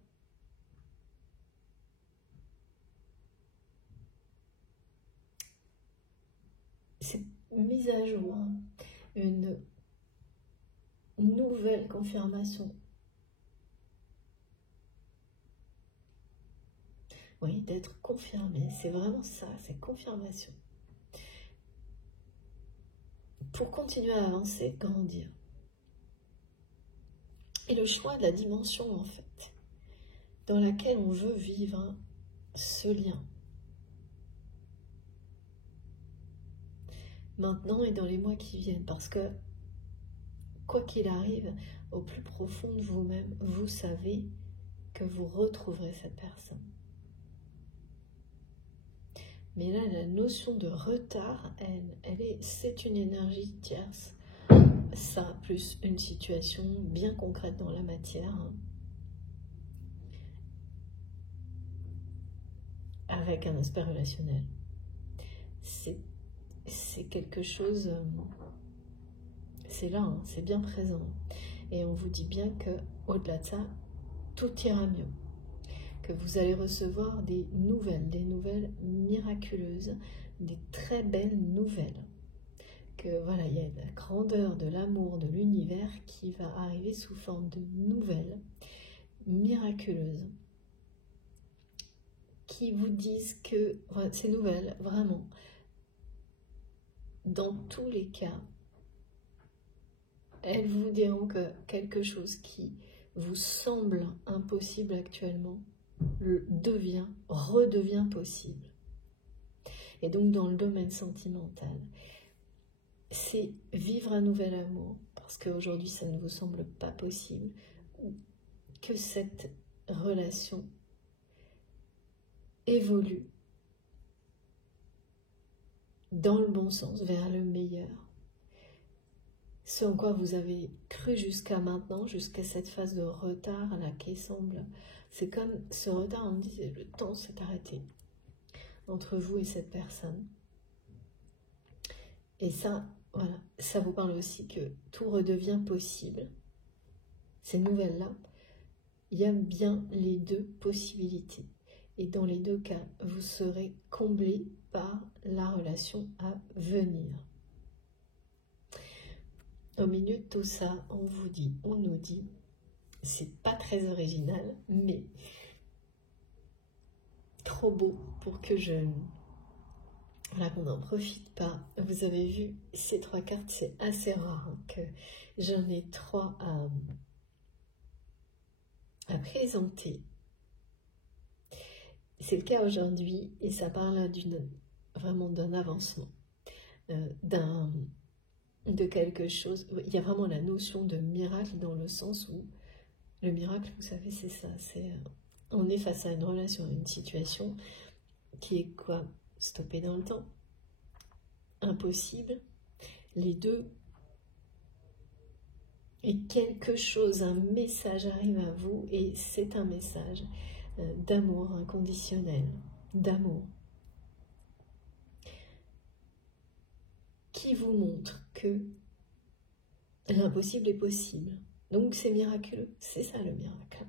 cette mise à jour, une nouvelle confirmation. Oui, d'être confirmé, c'est vraiment ça, c'est confirmation. Pour continuer à avancer, grandir. Et le choix de la dimension, en fait, dans laquelle on veut vivre ce lien. Maintenant et dans les mois qui viennent, parce que, quoi qu'il arrive, au plus profond de vous-même, vous savez que vous retrouverez cette personne. Mais là, la notion de retard, c'est une énergie tierce. Ça, plus une situation bien concrète dans la matière, avec un aspect relationnel. C'est quelque chose, c'est là, c'est bien présent. Et on vous dit bien qu'au-delà de ça, tout ira mieux. Que vous allez recevoir des nouvelles miraculeuses, des très belles nouvelles. Que voilà, il y a la grandeur de l'amour de l'univers qui va arriver sous forme de nouvelles miraculeuses qui vous disent que ces nouvelles, vraiment, dans tous les cas, elles vous diront que quelque chose qui vous semble impossible actuellement redevient possible. Et donc dans le domaine sentimental, c'est vivre un nouvel amour, parce qu'aujourd'hui ça ne vous semble pas possible, ou que cette relation évolue dans le bon sens, vers le meilleur. Ce en quoi vous avez cru jusqu'à maintenant, jusqu'à cette phase de retard là qui semble, c'est comme ce retard, on me dit, le temps s'est arrêté entre vous et cette personne. Et ça, voilà, ça vous parle aussi que tout redevient possible. Ces nouvelles-là, il y a bien les deux possibilités. Et dans les deux cas, vous serez comblé par la relation à venir. Au milieu de tout ça, on nous dit, c'est pas très original, mais trop beau pour que voilà, qu'on n'en profite pas. Vous avez vu, ces 3 cartes, c'est assez rare hein, que j'en ai 3 à présenter. C'est le cas aujourd'hui et ça parle vraiment d'un avancement, de quelque chose. Il y a vraiment la notion de miracle dans le sens où le miracle, vous savez, c'est ça. On est face à une relation, une situation qui est quoi? Stoppée dans le temps. Impossible. Les deux. Et quelque chose, un message arrive à vous et c'est un message d'amour inconditionnel, d'amour, qui vous montre que l'impossible est possible. Donc c'est miraculeux, c'est ça le miracle.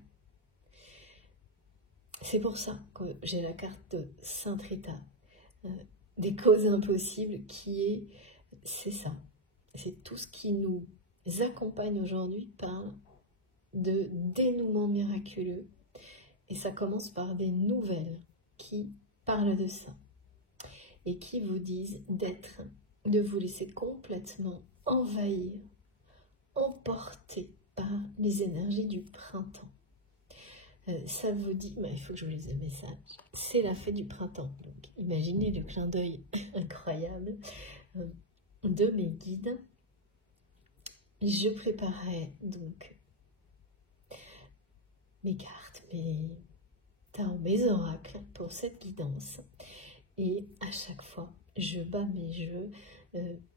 C'est pour ça que j'ai la carte de Sainte Rita, des causes impossibles, c'est ça. C'est tout ce qui nous accompagne aujourd'hui parle de dénouement miraculeux. Et ça commence par des nouvelles qui parlent de ça. Et qui vous disent de vous laisser complètement envahir, emporter par les énergies du printemps. Ça vous dit, il faut que je vous lise le message, c'est la fée du printemps. Donc, imaginez le clin d'œil incroyable de mes guides. Je préparais donc mes cartes, mes tarots, mes oracles pour cette guidance. Et à chaque fois, je bats mes jeux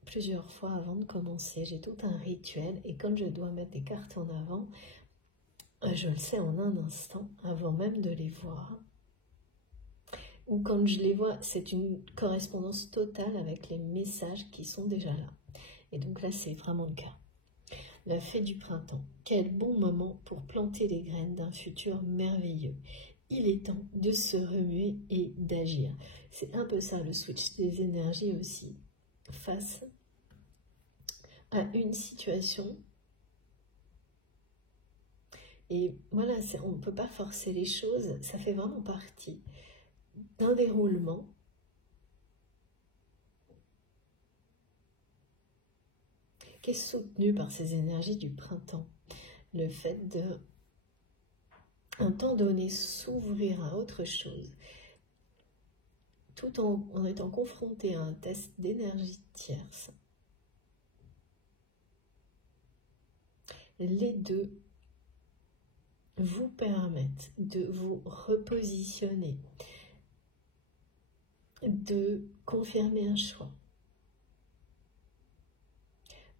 plusieurs fois avant de commencer. J'ai tout un rituel et quand je dois mettre des cartes en avant, je le sais en un instant, avant même de les voir. Ou quand je les vois, c'est une correspondance totale avec les messages qui sont déjà là. Et donc là, c'est vraiment le cas. La fée du printemps. Quel bon moment pour planter les graines d'un futur merveilleux. Il est temps de se remuer et d'agir. C'est un peu ça le switch des énergies aussi. Face à une situation. Et voilà, on ne peut pas forcer les choses, ça fait vraiment partie d'un déroulement qui est soutenu par ces énergies du printemps. Le fait de, un temps donné, s'ouvrir à autre chose, tout en étant confronté à un test d'énergie tierce. Les deux vous permettent de vous repositionner, de confirmer un choix,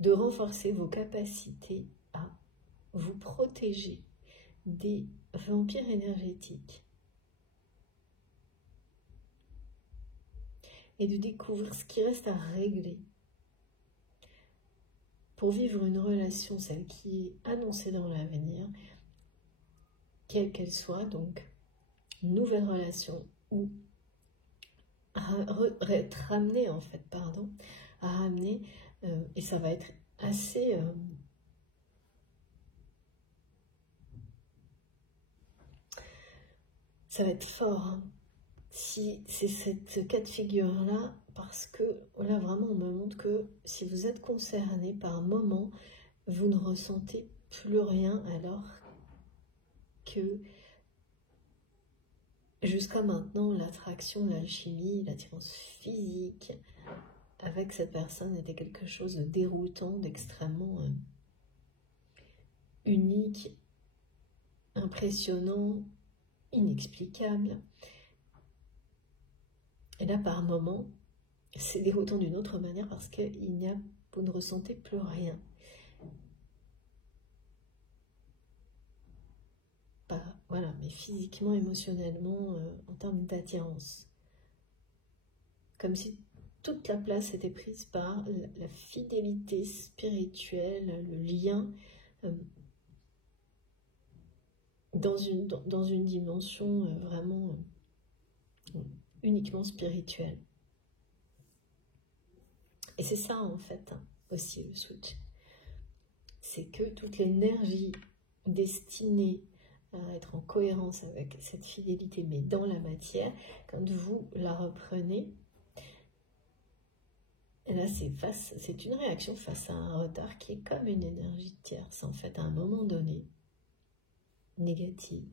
de renforcer vos capacités à vous protéger des vampires énergétiques et de découvrir ce qui reste à régler pour vivre une relation, celle qui est annoncée dans l'avenir, quelle qu'elle soit, donc une nouvelle relation ou être ramené en fait, pardon, à ramener, et ça va être assez ça va être fort hein, si c'est ce cas de figure là, parce que là vraiment on me montre que si vous êtes concerné par moment, vous ne ressentez plus rien alors que jusqu'à maintenant l'attraction, l'alchimie, l'attirance physique, avec cette personne était quelque chose de déroutant, d'extrêmement unique, impressionnant, inexplicable. Et là, par moment, c'est déroutant d'une autre manière parce que vous ne ressentez plus rien. Pas, voilà, mais physiquement, émotionnellement, en termes d'attirance. Comme si toute la place était prise par la fidélité spirituelle, le lien dans une dimension vraiment uniquement spirituelle. Et c'est ça en fait aussi le switch. C'est que toute l'énergie destinée à être en cohérence avec cette fidélité, mais dans la matière, quand vous la reprenez, et là c'est une réaction face à un retard qui est comme une énergie tierce, en fait, à un moment donné, négative.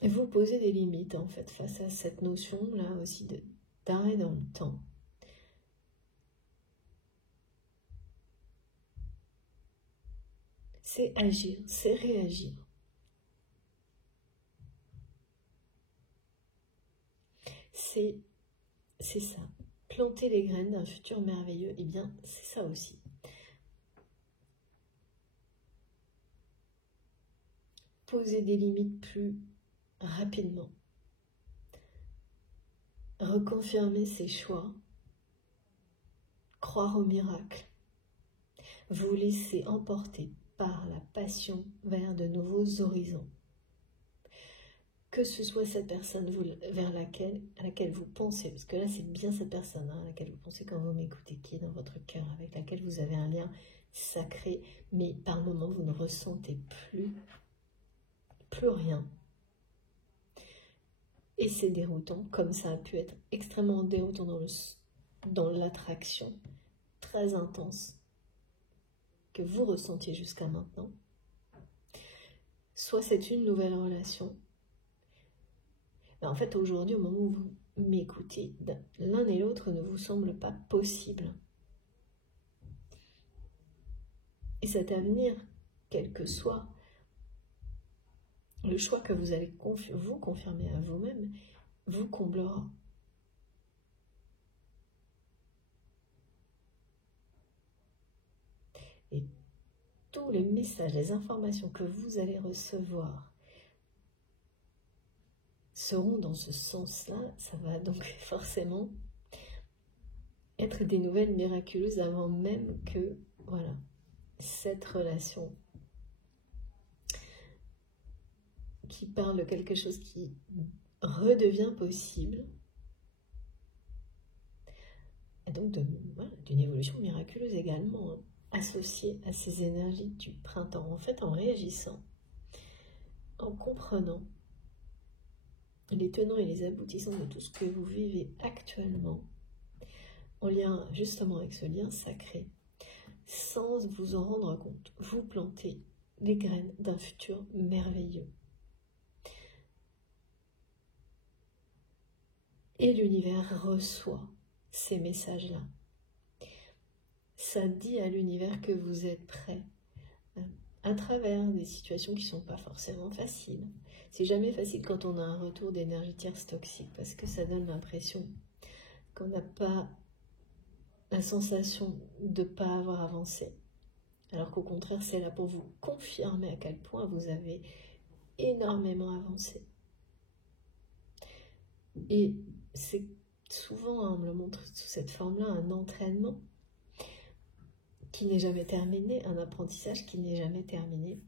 Et vous posez des limites, en fait, face à cette notion-là aussi d'arrêt dans le temps. C'est agir, c'est réagir. C'est ça. Planter les graines d'un futur merveilleux, eh bien, c'est ça aussi. Poser des limites plus rapidement. Reconfirmer ses choix. Croire au miracle. Vous laisser emporter par la passion vers de nouveaux horizons. Que ce soit cette personne à laquelle vous pensez, parce que là c'est bien cette personne à laquelle vous pensez quand vous m'écoutez, qui est dans votre cœur, avec laquelle vous avez un lien sacré, mais par moments vous ne ressentez plus rien. Et c'est déroutant, comme ça a pu être extrêmement déroutant dans l'attraction très intense que vous ressentiez jusqu'à maintenant. Soit c'est une nouvelle relation. Mais en fait, aujourd'hui, au moment où vous m'écoutez, l'un et l'autre ne vous semble pas possible. Et cet avenir, quel que soit le choix que vous allez vous confirmer à vous-même, vous comblera. Et tous les messages, les informations que vous allez recevoir seront dans ce sens-là. Ça va donc forcément être des nouvelles miraculeuses avant même que, voilà, cette relation qui parle de quelque chose qui redevient possible, et donc d'une évolution miraculeuse également, associée à ces énergies du printemps. En fait, en réagissant, en comprenant les tenants et les aboutissants de tout ce que vous vivez actuellement, en lien justement avec ce lien sacré, sans vous en rendre compte, vous plantez les graines d'un futur merveilleux. Et l'univers reçoit ces messages-là. Ça dit à l'univers que vous êtes prêt à travers des situations qui ne sont pas forcément faciles. C'est jamais facile quand on a un retour d'énergie tierce toxique, parce que ça donne l'impression qu'on n'a pas la sensation de ne pas avoir avancé. Alors qu'au contraire, c'est là pour vous confirmer à quel point vous avez énormément avancé. Et c'est souvent, on me le montre sous cette forme-là, un entraînement qui n'est jamais terminé, un apprentissage qui n'est jamais terminé.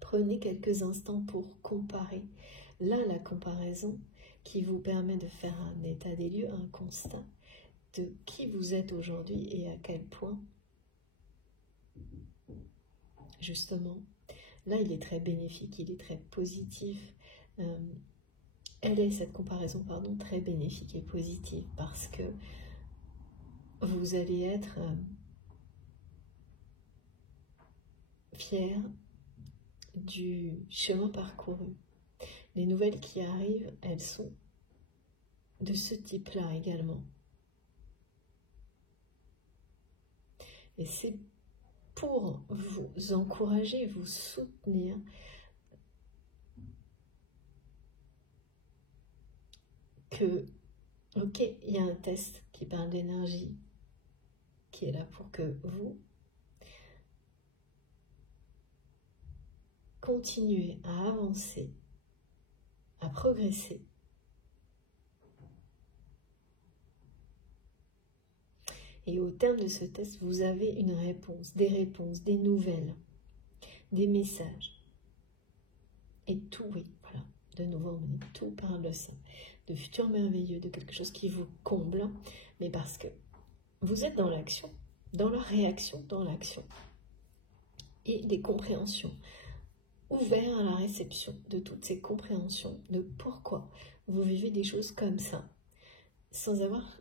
Prenez quelques instants pour comparer. Là, la comparaison qui vous permet de faire un état des lieux, un constat de qui vous êtes aujourd'hui et à quel point, justement, là, il est très bénéfique, il est très positif. Elle est, cette comparaison, très bénéfique et positive parce que vous allez être fier du chemin parcouru. Les nouvelles qui arrivent, elles sont de ce type-là également. Et c'est pour vous encourager, vous soutenir, que, ok, il y a un test qui parle d'énergie, qui est là pour que vous continuez à avancer, à progresser. Et au terme de ce test, vous avez une réponse, des nouvelles, des messages. Et tout, oui, voilà, de nouveau, tout parle de ça, de futur merveilleux, de quelque chose qui vous comble, mais parce que vous êtes dans l'action, dans la réaction, dans l'action, et des compréhensions, ouverts à la réception de toutes ces compréhensions, de pourquoi vous vivez des choses comme ça, sans avoir...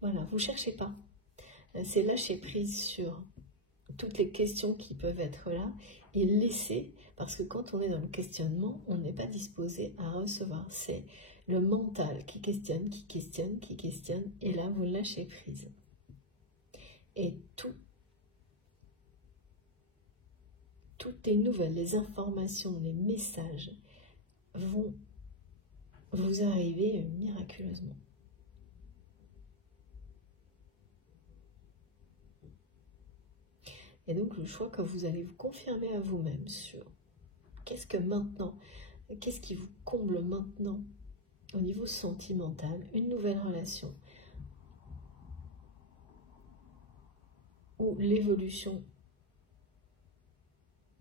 Voilà, vous ne cherchez pas. C'est lâcher prise sur toutes les questions qui peuvent être là et laisser, parce que quand on est dans le questionnement, on n'est pas disposé à recevoir. C'est le mental qui questionne, qui questionne, qui questionne, et là vous lâchez prise. Et toutes les nouvelles, les informations, les messages vont vous arriver miraculeusement. Et donc le choix que vous allez vous confirmer à vous-même sur qu'est-ce que maintenant, qu'est-ce qui vous comble maintenant au niveau sentimental, une nouvelle relation ou l'évolution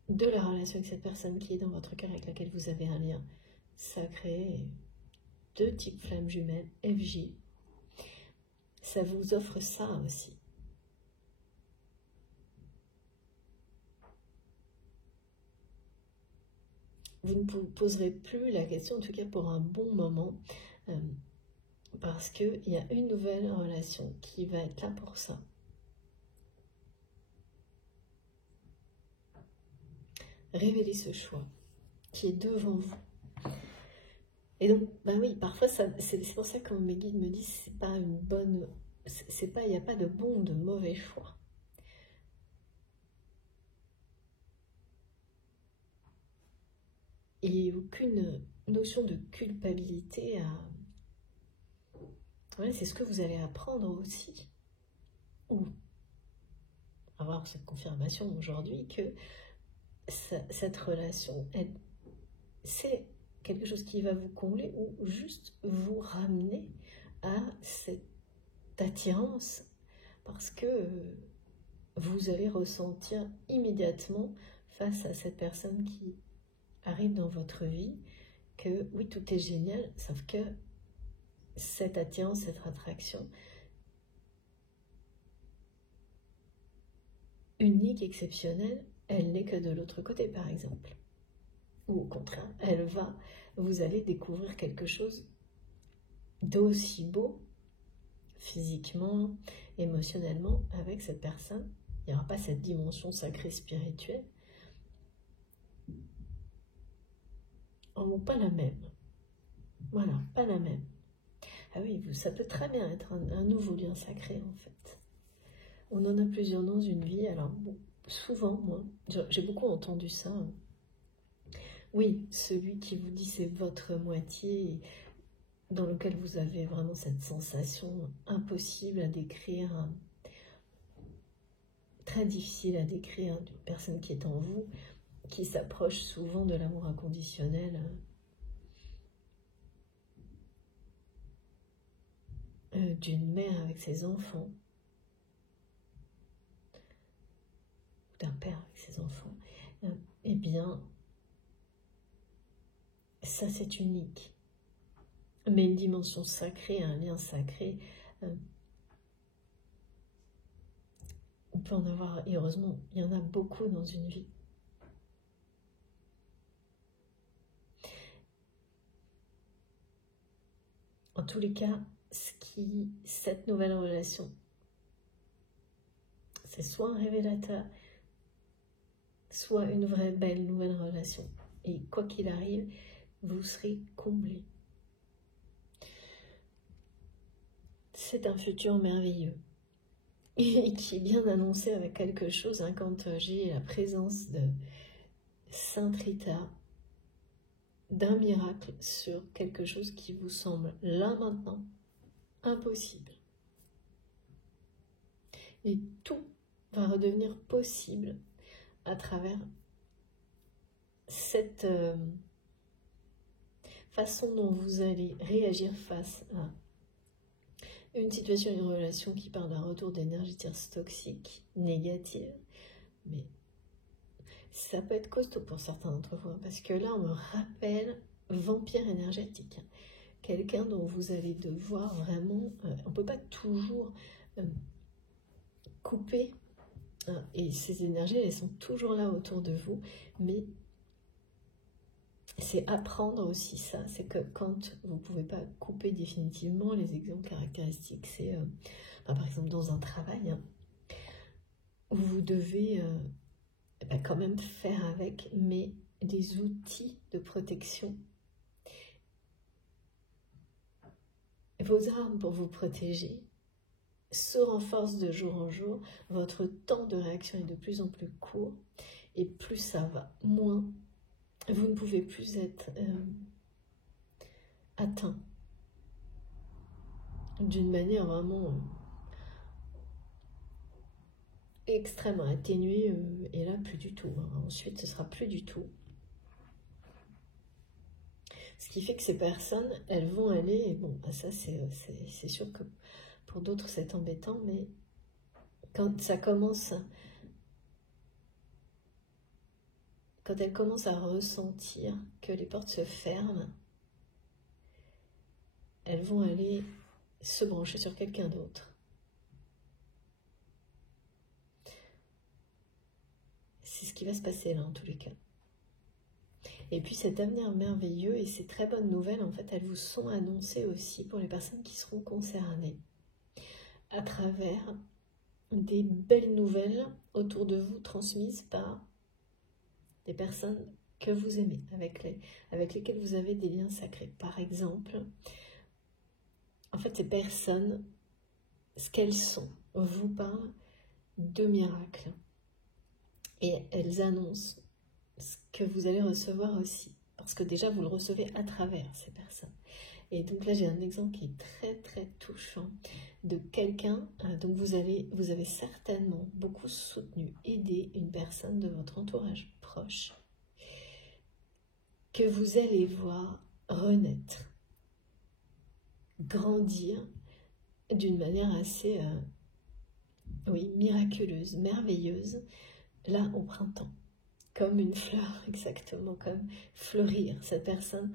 de la relation avec cette personne qui est dans votre cœur, avec laquelle vous avez un lien sacré, deux types flammes jumelles, FJ. Ça vous offre ça aussi. Vous ne vous poserez plus la question, en tout cas pour un bon moment, parce qu'il y a une nouvelle relation qui va être là pour ça. Révélez ce choix qui est devant vous. Et donc, ben oui, parfois, c'est pour ça que mes guides me disent, c'est pas une bonne, il n'y a pas de bon ou de mauvais choix. Et aucune notion de culpabilité à... Ouais, c'est ce que vous allez apprendre aussi. Ou avoir cette confirmation aujourd'hui que cette relation, c'est quelque chose qui va vous combler ou juste vous ramener à cette attirance parce que vous allez ressentir immédiatement face à cette personne qui arrive dans votre vie que oui, tout est génial, sauf que cette attirance, cette attraction unique, exceptionnelle, elle n'est que de l'autre côté par exemple. Ou au contraire, vous allez découvrir quelque chose d'aussi beau, physiquement, émotionnellement, avec cette personne. Il n'y aura pas cette dimension sacrée spirituelle. Pas la même. Voilà, pas la même. Ah oui, ça peut très bien être un nouveau lien sacré en fait. On en a plusieurs dans une vie, alors bon, souvent, moi, j'ai beaucoup entendu ça. Oui, celui qui vous dit c'est votre moitié, dans lequel vous avez vraiment cette sensation impossible à décrire, très difficile à décrire, d'une personne qui est en vous, qui s'approche souvent de l'amour inconditionnel, d'une mère avec ses enfants, ou d'un père avec ses enfants, eh bien, ça c'est unique. Mais une dimension sacrée, un lien sacré, on peut en avoir, et heureusement, il y en a beaucoup dans une vie. En tous les cas, cette nouvelle relation, c'est soit un révélateur, soit une vraie belle nouvelle relation. Et quoi qu'il arrive, vous serez comblé. c'est un futur merveilleux et qui est bien annoncé avec quelque chose, hein, quand j'ai la présence de Sainte Rita, d'un miracle sur quelque chose qui vous semble là maintenant impossible. Et tout va redevenir possible à travers cette façon dont vous allez réagir face à une situation, une relation qui part d'un retour d'énergie toxique, négative, mais ça peut être costaud pour certains d'entre vous, hein, parce que là on me rappelle vampire énergétique, quelqu'un dont vous allez devoir vraiment, on ne peut pas toujours couper, hein, et ces énergies elles sont toujours là autour de vous, mais c'est apprendre aussi ça, c'est que quand vous ne pouvez pas couper définitivement, les exemples caractéristiques, c'est par exemple dans un travail, hein, où vous devez quand même faire avec, mais des outils de protection, vos armes pour vous protéger se renforcent de jour en jour, votre temps de réaction est de plus en plus court, et plus ça va, moins vous ne pouvez plus être atteint d'une manière vraiment extrêmement atténuée, et là plus du tout, hein. Ensuite ce sera plus du tout. Ce qui fait que ces personnes, elles vont aller, et bon, ça c'est sûr que pour d'autres c'est embêtant, mais quand ça commence, quand elles commencent à ressentir que les portes se ferment, elles vont aller se brancher sur quelqu'un d'autre. C'est ce qui va se passer là en tous les cas. Et puis cet avenir merveilleux et ces très bonnes nouvelles, en fait, elles vous sont annoncées aussi pour les personnes qui seront concernées à travers des belles nouvelles autour de vous transmises par des personnes que vous aimez, avec lesquelles vous avez des liens sacrés. Par exemple, en fait, ces personnes, ce qu'elles sont, vous parlent de miracles. Et elles annoncent ce que vous allez recevoir aussi. Parce que déjà, vous le recevez à travers ces personnes. Et donc là, j'ai un exemple qui est très, très touchant de quelqu'un. Donc vous avez certainement beaucoup soutenu, aidé une personne de votre entourage proche que vous allez voir renaître, grandir d'une manière assez miraculeuse, merveilleuse, là au printemps, comme une fleur, exactement, comme fleurir. Cette personne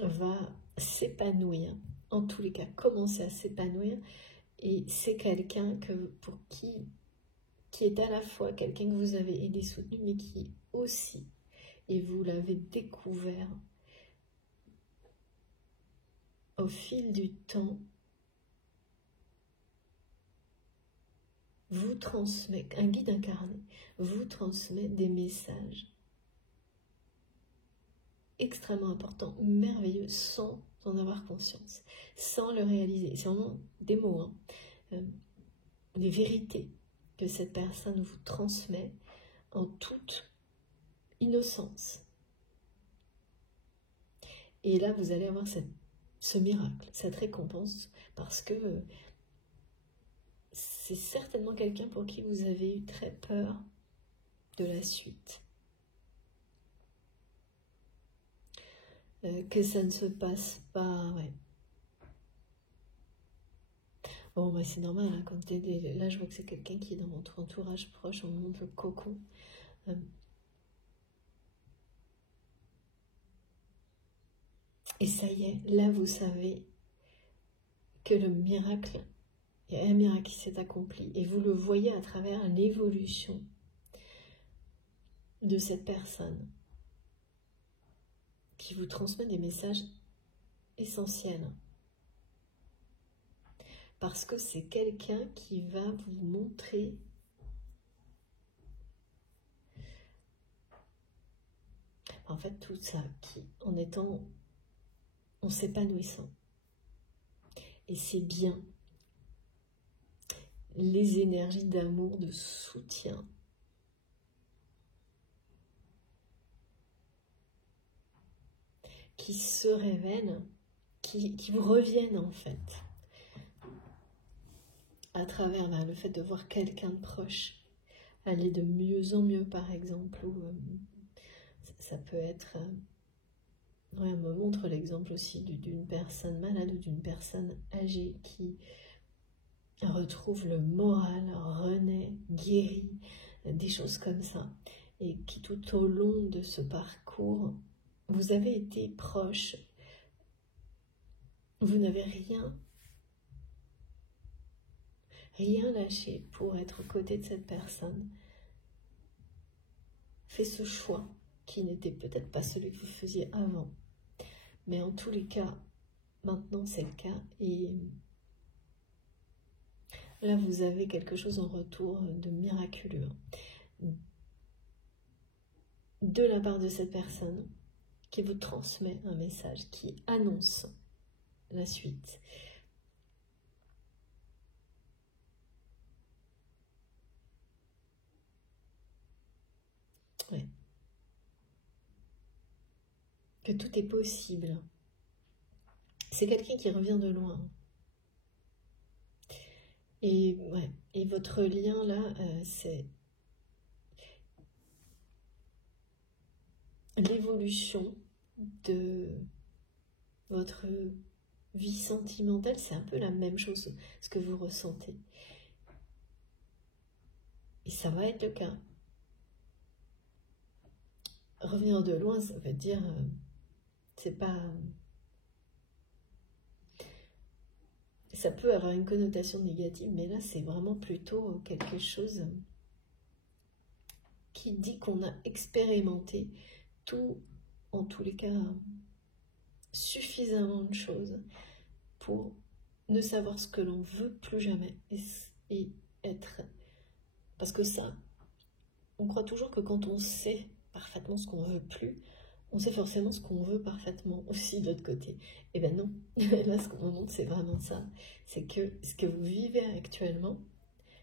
va s'épanouir, en tous les cas, commencer à s'épanouir, et c'est quelqu'un qui est à la fois quelqu'un que vous avez aidé, soutenu, mais qui aussi, et vous l'avez découvert au fil du temps, vous transmet, un guide incarné, vous transmet des messages extrêmement importants, merveilleux, sans en avoir conscience, sans le réaliser. C'est vraiment des mots, hein, des vérités que cette personne vous transmet en toute innocence. Et là, vous allez avoir ce miracle, cette récompense, parce que c'est certainement quelqu'un pour qui vous avez eu très peur de la suite. Que ça ne se passe pas, ouais. Bon, bah, c'est normal, hein, quand là je vois que c'est quelqu'un qui est dans votre entourage proche, on monte le cocon. Et ça y est, là vous savez que le miracle, il y a un miracle qui s'est accompli, et vous le voyez à travers l'évolution de cette personne qui vous transmet des messages essentiels. Parce que c'est quelqu'un qui va vous montrer en fait tout ça, en s'épanouissant. Et c'est bien, les énergies d'amour, de soutien. Qui se révèlent, qui vous reviennent en fait. À travers le fait de voir quelqu'un de proche aller de mieux en mieux par exemple, ou ça peut être, on me montre l'exemple aussi d'une personne malade ou d'une personne âgée qui retrouve le moral, renaît, guérit, des choses comme ça, et qui tout au long de ce parcours, vous avez été proche, vous n'avez rien lâché pour être aux côtés de cette personne. Fait ce choix qui n'était peut-être pas celui que vous faisiez avant. Mais en tous les cas, maintenant c'est le cas. Et là, vous avez quelque chose en retour de miraculeux. De la part de cette personne qui vous transmet un message, qui annonce la suite. Ouais. Que tout est possible. C'est quelqu'un qui revient de loin. Et, ouais. Et votre lien là, c'est l'évolution de votre vie sentimentale. C'est un peu la même chose, ce que vous ressentez. Et ça va être le cas. Revenir de loin, ça veut dire, c'est pas... Ça peut avoir une connotation négative, mais là, c'est vraiment plutôt quelque chose qui dit qu'on a expérimenté tout, en tous les cas, suffisamment de choses pour ne savoir ce que l'on veut plus jamais et être... Parce que ça, on croit toujours que quand on sait parfaitement ce qu'on veut plus, on sait forcément ce qu'on veut parfaitement aussi de l'autre côté. Et bien non, là ce qu'on me montre c'est vraiment ça. C'est que ce que vous vivez actuellement,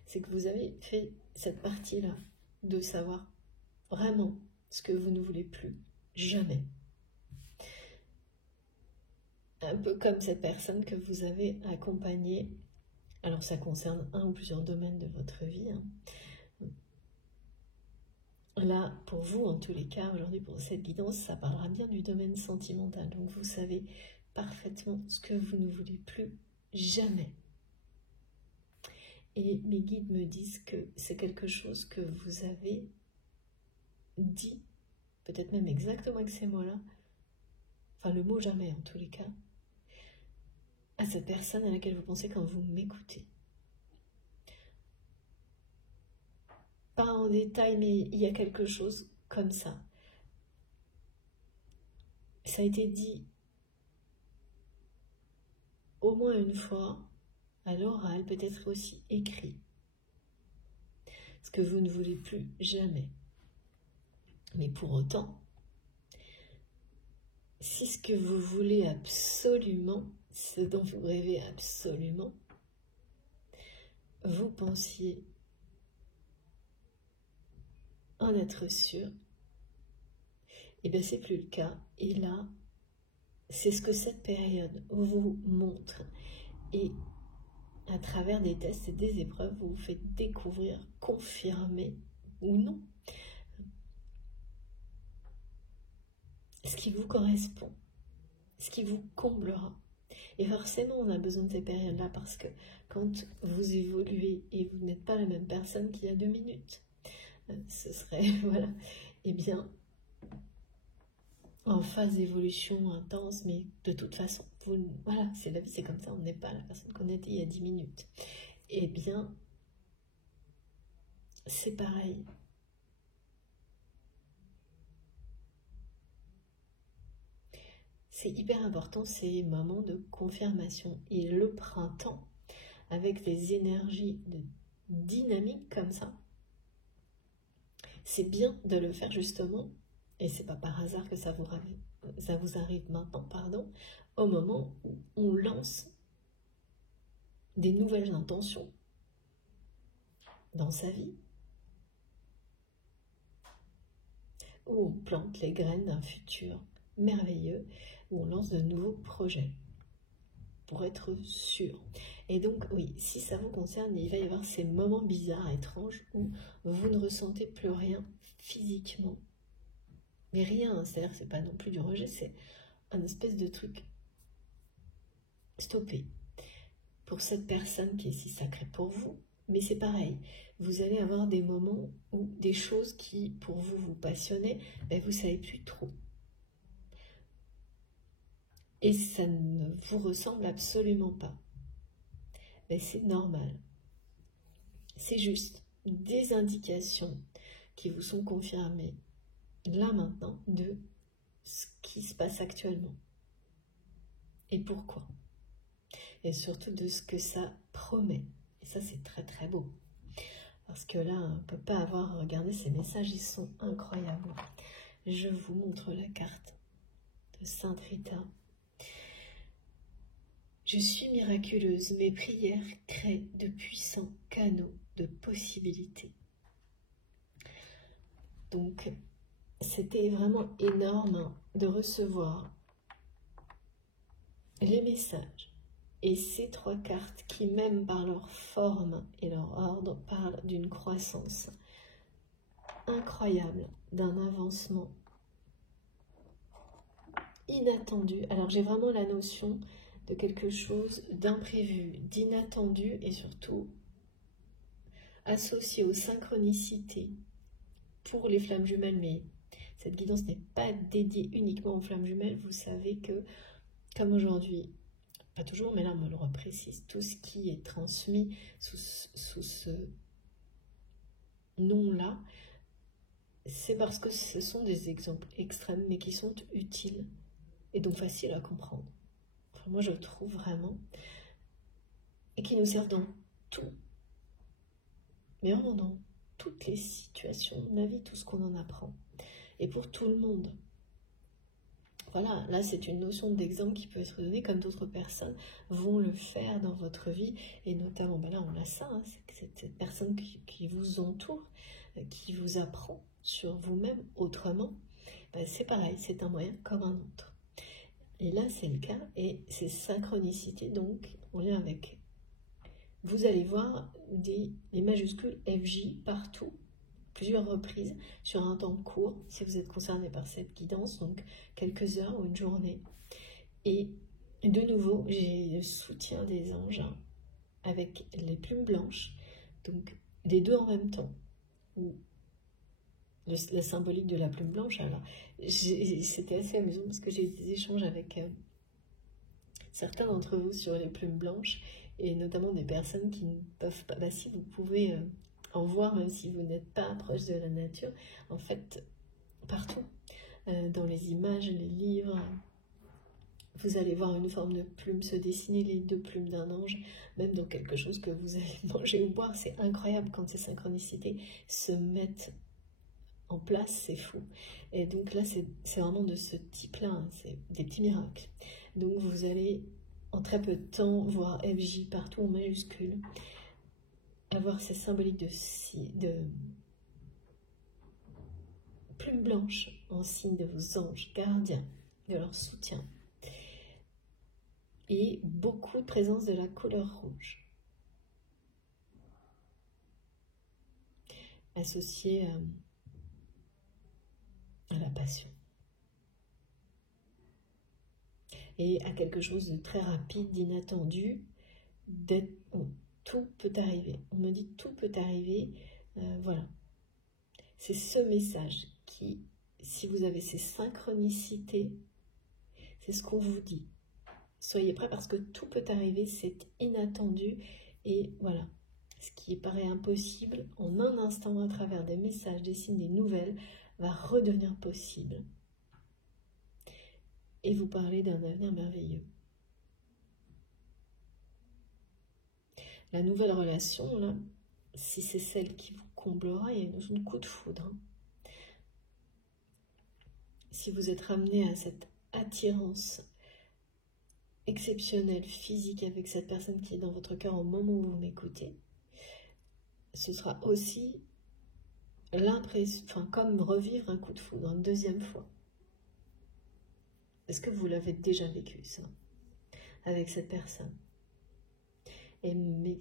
c'est que vous avez fait cette partie-là de savoir vraiment ce que vous ne voulez plus, jamais. Un peu comme cette personne que vous avez accompagnée. Alors ça concerne un ou plusieurs domaines de votre vie, hein. Là, pour vous, en tous les cas, aujourd'hui, pour cette guidance, ça parlera bien du domaine sentimental. Donc, vous savez parfaitement ce que vous ne voulez plus jamais. Et mes guides me disent que c'est quelque chose que vous avez dit, peut-être même exactement avec ces mots-là, enfin le mot jamais en tous les cas, à cette personne à laquelle vous pensez quand vous m'écoutez. Pas en détail, mais il y a quelque chose comme ça. Ça a été dit au moins une fois, à l'oral, peut-être aussi écrit. Ce que vous ne voulez plus jamais. Mais pour autant, si ce que vous voulez absolument, ce dont vous rêvez absolument, vous pensiez en être sûr, et bien c'est plus le cas. Et là, c'est ce que cette période vous montre. Et à travers des tests et des épreuves, vous vous faites découvrir, confirmer ou non ce qui vous correspond, ce qui vous comblera. Et forcément, on a besoin de ces périodes-là parce que quand vous évoluez et vous n'êtes pas la même personne qu'il y a 2 minutes, ce serait, voilà, eh bien, en phase d'évolution intense, mais de toute façon, voilà, c'est la vie, c'est comme ça, on n'est pas la personne qu'on était il y a 10 minutes. Eh bien, c'est pareil. C'est hyper important ces moments de confirmation. Et le printemps, avec des énergies dynamiques comme ça, c'est bien de le faire justement, et c'est pas par hasard que ça vous arrive maintenant, pardon, au moment où on lance des nouvelles intentions dans sa vie, où on plante les graines d'un futur merveilleux, où on lance de nouveaux projets, pour être sûr. Et donc, oui, si ça vous concerne, il va y avoir ces moments bizarres, étranges, où vous ne ressentez plus rien physiquement. Mais rien, c'est-à-dire que c'est pas non plus du rejet, c'est un espèce de truc stoppé. Pour cette personne qui est si sacrée pour vous, mais c'est pareil, vous allez avoir des moments où des choses qui, pour vous, vous passionnaient, ben vous ne savez plus trop. Et ça ne vous ressemble absolument pas. Mais c'est normal. C'est juste des indications qui vous sont confirmées, là maintenant, de ce qui se passe actuellement. Et pourquoi. Et surtout de ce que ça promet. Et ça, c'est très très beau. Parce que là, on ne peut pas avoir regardé ces messages, ils sont incroyables. Je vous montre la carte de Sainte Rita. Je suis miraculeuse, mes prières créent de puissants canaux de possibilités. Donc, c'était vraiment énorme de recevoir les messages. Et ces trois cartes qui, même par leur forme et leur ordre, parlent d'une croissance incroyable, d'un avancement inattendu. Alors j'ai vraiment la notion de quelque chose d'imprévu, d'inattendu et surtout associé aux synchronicités pour les flammes jumelles. Mais cette guidance n'est pas dédiée uniquement aux flammes jumelles. Vous savez que, comme aujourd'hui, pas toujours, mais là on me le reprécise, tout ce qui est transmis sous ce nom-là, c'est parce que ce sont des exemples extrêmes, mais qui sont utiles et donc faciles à comprendre. Enfin, moi je trouve vraiment, et qui nous servent dans tout, mais vraiment dans toutes les situations de la vie, tout ce qu'on en apprend, et pour tout le monde. Voilà, là c'est une notion d'exemple qui peut être donnée comme d'autres personnes vont le faire dans votre vie, et notamment, ben là on a ça, hein, c'est cette personne qui vous entoure, qui vous apprend sur vous-même autrement, ben c'est pareil, c'est un moyen comme un autre. Et là c'est le cas, et c'est synchronicité, donc en lien avec, vous allez voir les majuscules FJ partout, plusieurs reprises sur un temps court, si vous êtes concerné par cette guidance, donc quelques heures ou une journée. Et de nouveau, j'ai le soutien des anges avec les plumes blanches, donc les deux en même temps, ou la symbolique de la plume blanche. Alors, c'était assez amusant parce que j'ai eu des échanges avec certains d'entre vous sur les plumes blanches, et notamment des personnes qui ne peuvent pas, bah si vous pouvez en voir, même si vous n'êtes pas proche de la nature, en fait, partout, dans les images, les livres, vous allez voir une forme de plume se dessiner, les deux plumes d'un ange, même dans quelque chose que vous avez mangé ou boire. C'est incroyable quand ces synchronicités se mettent en place, c'est fou. Et donc là, c'est vraiment de ce type-là, hein, c'est des petits miracles. Donc vous allez, en très peu de temps, voir FJ partout en majuscule, avoir ces symboliques de plumes blanches en signe de vos anges gardiens, de leur soutien. Et beaucoup de présence de la couleur rouge, associée à la passion. Et à quelque chose de très rapide, d'inattendu, tout peut arriver. On me dit tout peut arriver, voilà. C'est ce message qui, si vous avez ces synchronicités, c'est ce qu'on vous dit. Soyez prêts parce que tout peut arriver, c'est inattendu, et voilà. Ce qui paraît impossible, en un instant, à travers des messages, des signes, des nouvelles, va redevenir possible. Et vous parlez d'un avenir merveilleux. La nouvelle relation, là, si c'est celle qui vous comblera, il y a une notion de coup de foudre. Si vous êtes ramené à cette attirance exceptionnelle, physique, avec cette personne qui est dans votre cœur au moment où vous m'écoutez, ce sera aussi l'impression, enfin, comme revivre un coup de foudre une deuxième fois. Est-ce que vous l'avez déjà vécu, ça, avec cette personne? Et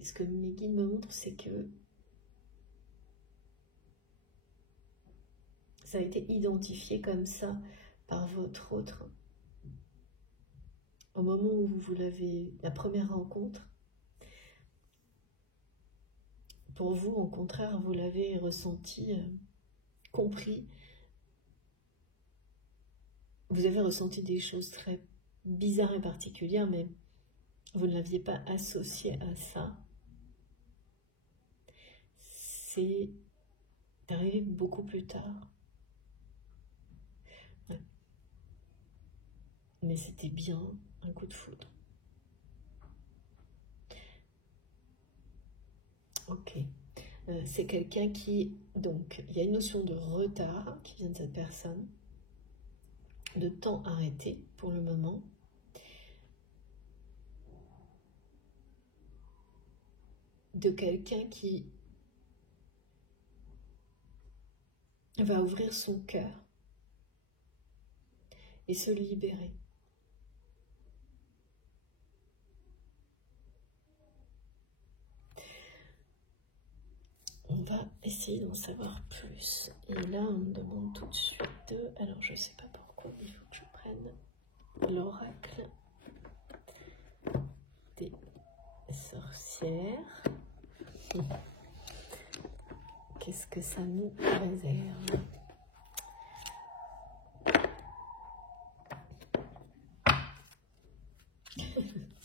ce que mes guides me montrent, c'est que ça a été identifié comme ça par votre autre. Au moment où vous l'avez, la première rencontre, pour vous, au contraire, vous l'avez ressenti, compris. Vous avez ressenti des choses très bizarres et particulières, mais vous ne l'aviez pas associé à ça. C'est arrivé beaucoup plus tard. Ouais. Mais c'était bien un coup de foudre. Ok. C'est quelqu'un qui... Donc, il y a une notion de retard qui vient de cette personne, de temps arrêté pour le moment. De quelqu'un qui va ouvrir son cœur et se libérer. On va essayer d'en savoir plus. Et là, on me demande tout de suite de... Alors, je ne sais pas pourquoi, il faut que je prenne l'oracle des sorcières. Qu'est-ce que ça nous réserve?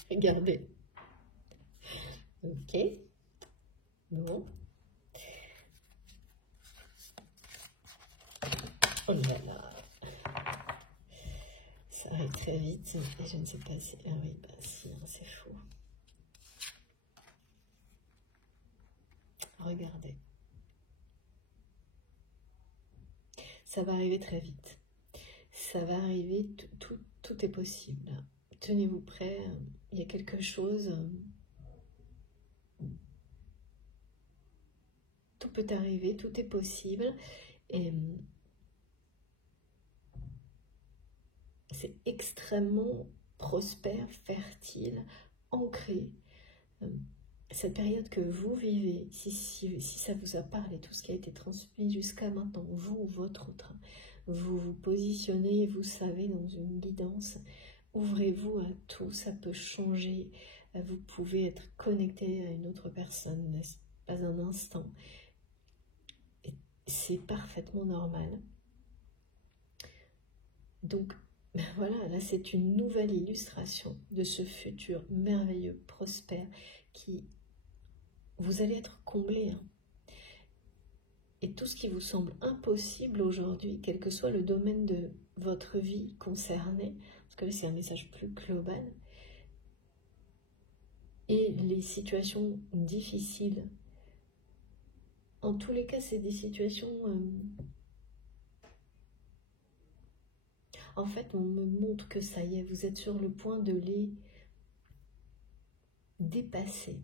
Regardez. Ok. Bon. Oh là là. Ça arrive très vite. Et je ne sais pas si... Ah oui, bah si, hein, c'est faux. Regardez. Ça va arriver très vite. Ça va arriver, tout est possible. Tenez-vous prêts, il y a quelque chose... Tout peut arriver, tout est possible. Et c'est extrêmement prospère, fertile, ancré. Cette période que vous vivez, si ça vous a parlé, tout ce qui a été transmis jusqu'à maintenant, vous ou votre autre, vous vous positionnez, vous savez, dans une guidance, ouvrez-vous à tout, ça peut changer, vous pouvez être connecté à une autre personne, n'est-ce pas un instant, c'est parfaitement normal. Donc, ben voilà, là c'est une nouvelle illustration de ce futur merveilleux, prospère, qui vous allez être comblé. Hein. Et tout ce qui vous semble impossible aujourd'hui, quel que soit le domaine de votre vie concerné, parce que là c'est un message plus global, et les situations difficiles, en tous les cas c'est des situations... En fait, on me montre que ça y est, vous êtes sur le point de les dépasser.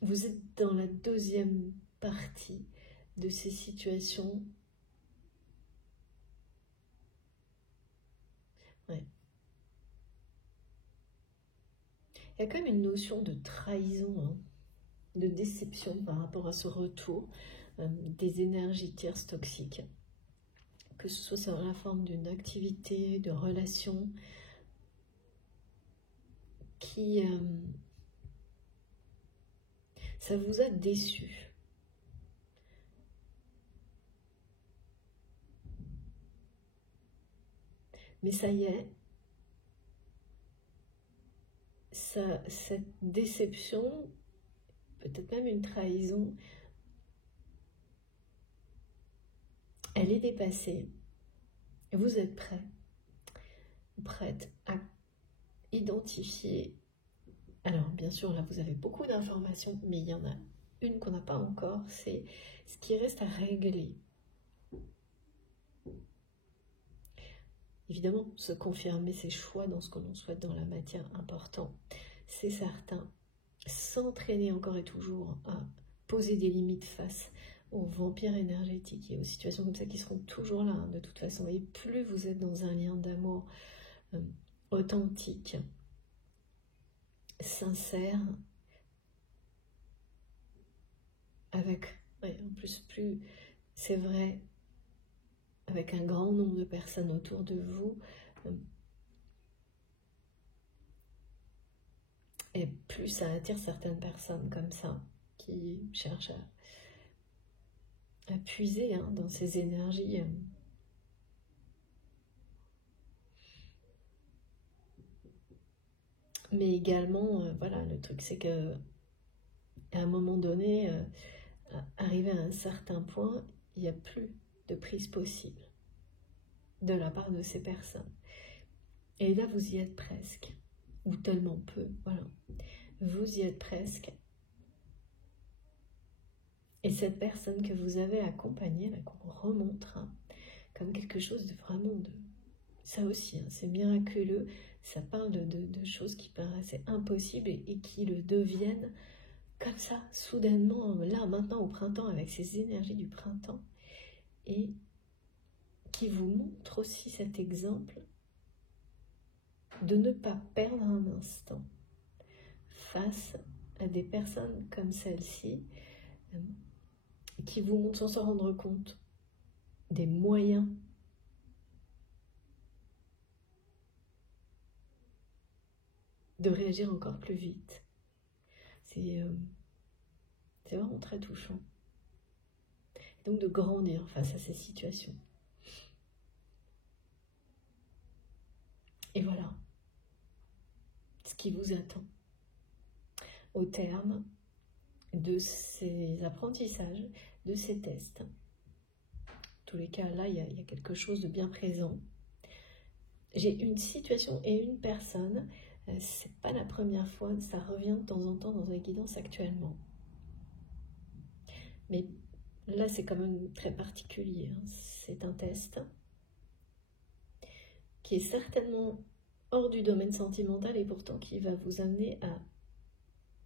Vous êtes dans la deuxième partie de ces situations. Ouais. Il y a quand même une notion de trahison, hein, de déception par rapport à ce retour des énergies tierces toxiques. Que ce soit dans la forme d'une activité, de relation qui... ça vous a déçu. Mais ça y est, cette déception, peut-être même une trahison, elle est dépassée. Et vous êtes prête à identifier. Alors, bien sûr, là, vous avez beaucoup d'informations, mais il y en a une qu'on n'a pas encore, c'est ce qui reste à régler. évidemment, se confirmer ses choix dans ce que l'on souhaite dans la matière, important, c'est certain. S'entraîner encore et toujours à poser des limites face aux vampires énergétiques et aux situations comme ça qui seront toujours là, hein, de toute façon. Et plus vous êtes dans un lien d'amour authentique, sincère, avec, ouais, en plus c'est vrai, avec un grand nombre de personnes autour de vous, et plus ça attire certaines personnes comme ça, qui cherchent à puiser, hein, dans ces énergies. Mais également, voilà, le truc c'est que à un moment donné, arrivé à un certain point, il n'y a plus de prise possible de la part de ces personnes. Et là, vous y êtes presque, ou tellement peu, voilà. Vous y êtes presque. Et cette personne que vous avez accompagnée, là, qu'on remonte, hein, comme quelque chose de vraiment de... Ça aussi, hein, c'est miraculeux. Ça parle de choses qui paraissaient impossibles et qui le deviennent comme ça, soudainement, là, maintenant, au printemps, avec ces énergies du printemps. Et qui vous montre aussi cet exemple de ne pas perdre un instant face à des personnes comme celle-ci, qui vous montrent sans s'en rendre compte des moyens de réagir encore plus vite. C'est vraiment très touchant. Et donc de grandir face à ces situations. Et voilà ce qui vous attend au terme de ces apprentissages, de ces tests. En tous les cas, là, il y a quelque chose de bien présent. J'ai une situation et une personne, c'est pas la première fois, ça revient de temps en temps dans les guidances actuellement. Mais là, c'est quand même très particulier, hein. C'est un test qui est certainement hors du domaine sentimental et pourtant qui va vous amener à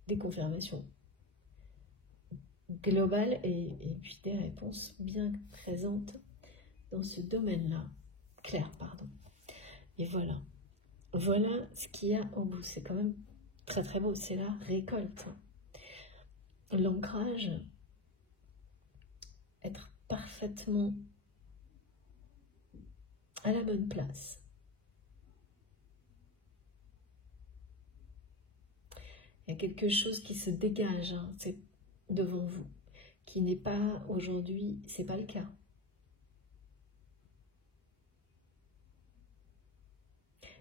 des confirmations globales et puis des réponses bien présentes dans ce domaine-là. Claire, pardon. Et voilà. Voilà ce qu'il y a au bout. C'est quand même très très beau. C'est la récolte. L'ancrage, être parfaitement à la bonne place. Il y a quelque chose qui se dégage, hein, c'est devant vous, qui n'est pas aujourd'hui, c'est pas le cas.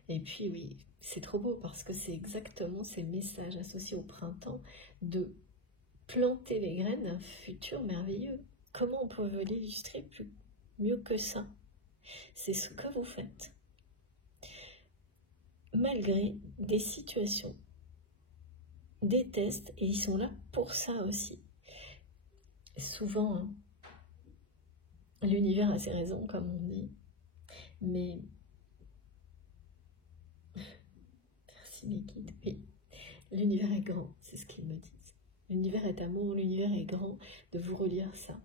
Et puis oui, c'est trop beau parce que c'est exactement ces messages associés au printemps de planter les graines d'un futur merveilleux. Comment on peut l'illustrer mieux que ça? C'est ce que vous faites. Malgré des situations, des tests, et ils sont là pour ça aussi. Souvent, hein, l'univers a ses raisons, comme on dit, mais... Merci mes guides, oui. L'univers est grand, c'est ce qu'ils me disent. L'univers est amour, l'univers est grand, de vous relire ça.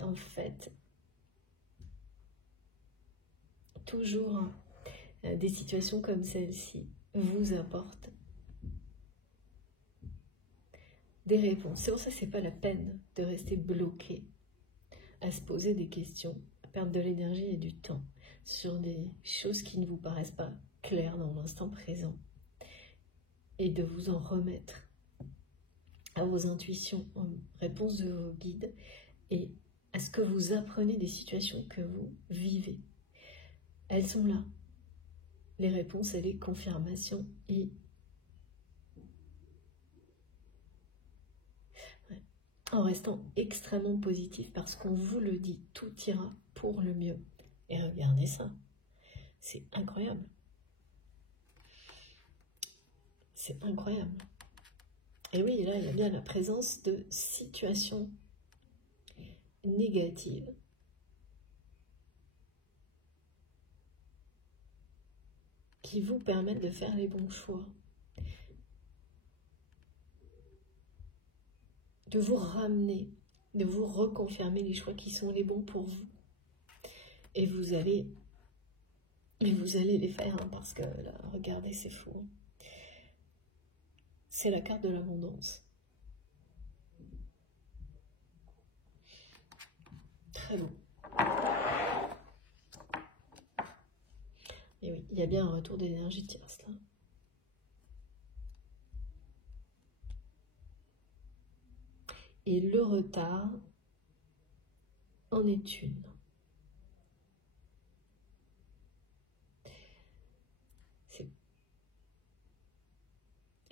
En fait, toujours des situations comme celle-ci vous apportent des réponses. C'est pour ça que ce n'est pas la peine de rester bloqué à se poser des questions, à perdre de l'énergie et du temps sur des choses qui ne vous paraissent pas claires dans l'instant présent et de vous en remettre à vos intuitions en réponse de vos guides et à ce que vous apprenez des situations que vous vivez. Elles sont là, les réponses et les confirmations, et en restant extrêmement positif parce qu'on vous le dit, tout ira pour le mieux. Et regardez ça, c'est incroyable. C'est incroyable. Et oui, là, il y a bien la présence de situations négatives qui vous permettent de faire les bons choix. De vous ramener, de vous reconfirmer les choix qui sont les bons pour vous. Et vous allez les faire, hein, parce que là, regardez, c'est fou. Hein. C'est la carte de l'abondance. Très beau. Et oui, il y a bien un retour d'énergie tierce là. Et le retard en est une.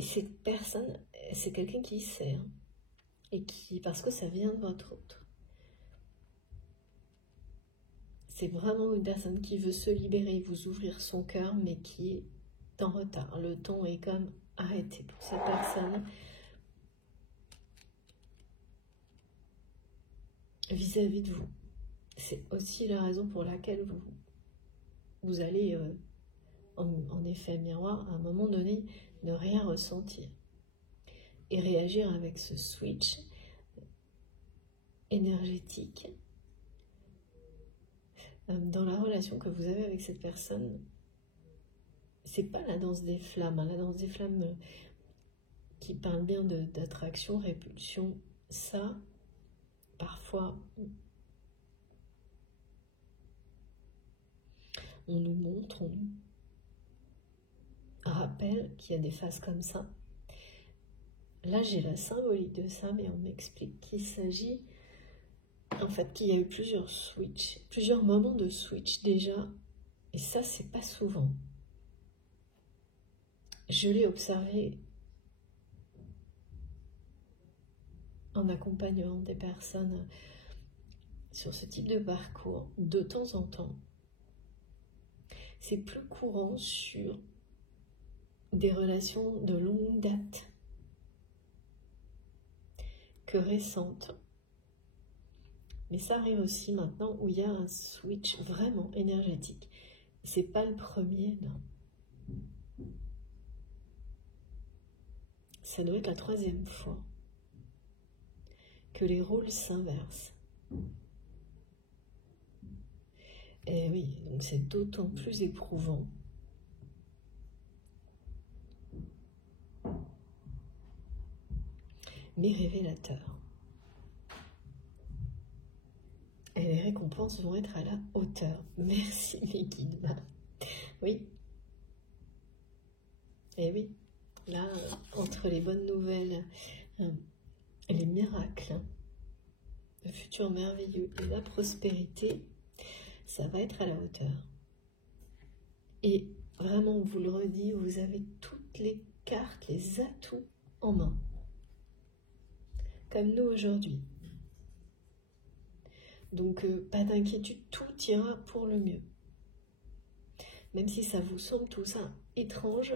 Et cette personne, c'est quelqu'un qui sait, hein, et qui, parce que ça vient de votre autre. C'est vraiment une personne qui veut se libérer, vous ouvrir son cœur, mais qui est en retard. Le temps est comme arrêté pour cette personne. Vis-à-vis de vous. C'est aussi la raison pour laquelle vous allez, en effet miroir, à un moment donné, ne rien ressentir. Et réagir avec ce switch énergétique. Dans la relation que vous avez avec cette personne, c'est pas la danse des flammes, hein, la danse des flammes qui parle bien d'attraction, répulsion, ça, parfois, on nous montre, on nous rappelle qu'il y a des phases comme ça. Là, j'ai la symbolique de ça, mais on m'explique qu'il s'agit, en fait, qu'il y a eu plusieurs switches, plusieurs moments de switch déjà, et ça, c'est pas souvent. Je l'ai observé en accompagnant des personnes sur ce type de parcours de temps en temps. C'est plus courant sur des relations de longue date que récentes. Mais ça arrive aussi maintenant où il y a un switch vraiment énergétique. C'est pas le premier, non. Ça doit être la 3e fois que les rôles s'inversent. Et oui, donc c'est d'autant plus éprouvant. Mais révélateur. Et les récompenses vont être à la hauteur. Merci mes guides. Oui. Et oui, là, entre les bonnes nouvelles, les miracles, le futur merveilleux et la prospérité, ça va être à la hauteur. Et vraiment, on vous le redit, vous avez toutes les cartes, les atouts en main. Comme nous aujourd'hui. Donc, pas d'inquiétude, tout ira pour le mieux. Même si ça vous semble tout ça étrange,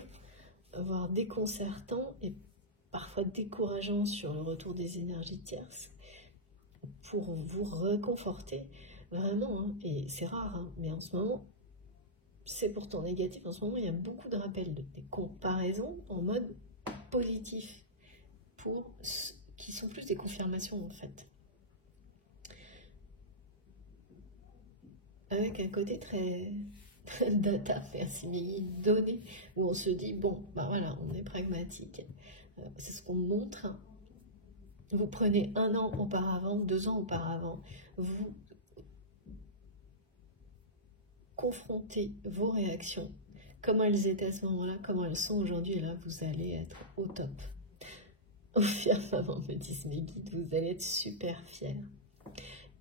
voire déconcertant et parfois décourageant sur le retour des énergies tierces, pour vous réconforter, vraiment, hein, et c'est rare, hein, mais en ce moment, c'est pourtant négatif, en ce moment, il y a beaucoup de rappels, des comparaisons en mode positif, qui sont plus des confirmations en fait. Avec un côté très data, merci Mégui, donné, où on se dit, bon, bah voilà, on est pragmatique, c'est ce qu'on montre. Vous prenez 1 an auparavant, 2 ans auparavant, vous confrontez vos réactions, comment elles étaient à ce moment-là, comment elles sont aujourd'hui, et là, vous allez être au top. Au firmament, me disent mes guides, vous allez être super fiers.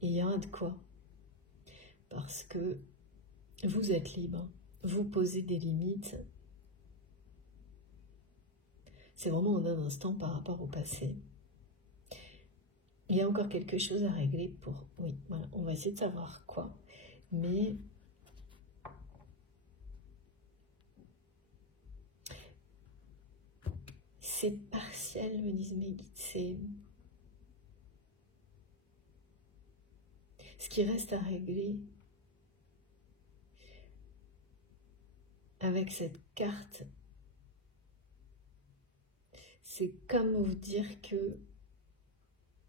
Et il y a de quoi. Parce que vous êtes libre, vous posez des limites. C'est vraiment en un instant par rapport au passé. Il y a encore quelque chose à régler pour... Oui, voilà, on va essayer de savoir quoi. Mais... c'est partiel, me disent mes guides. C'est... ce qui reste à régler... avec cette carte, c'est comme vous dire que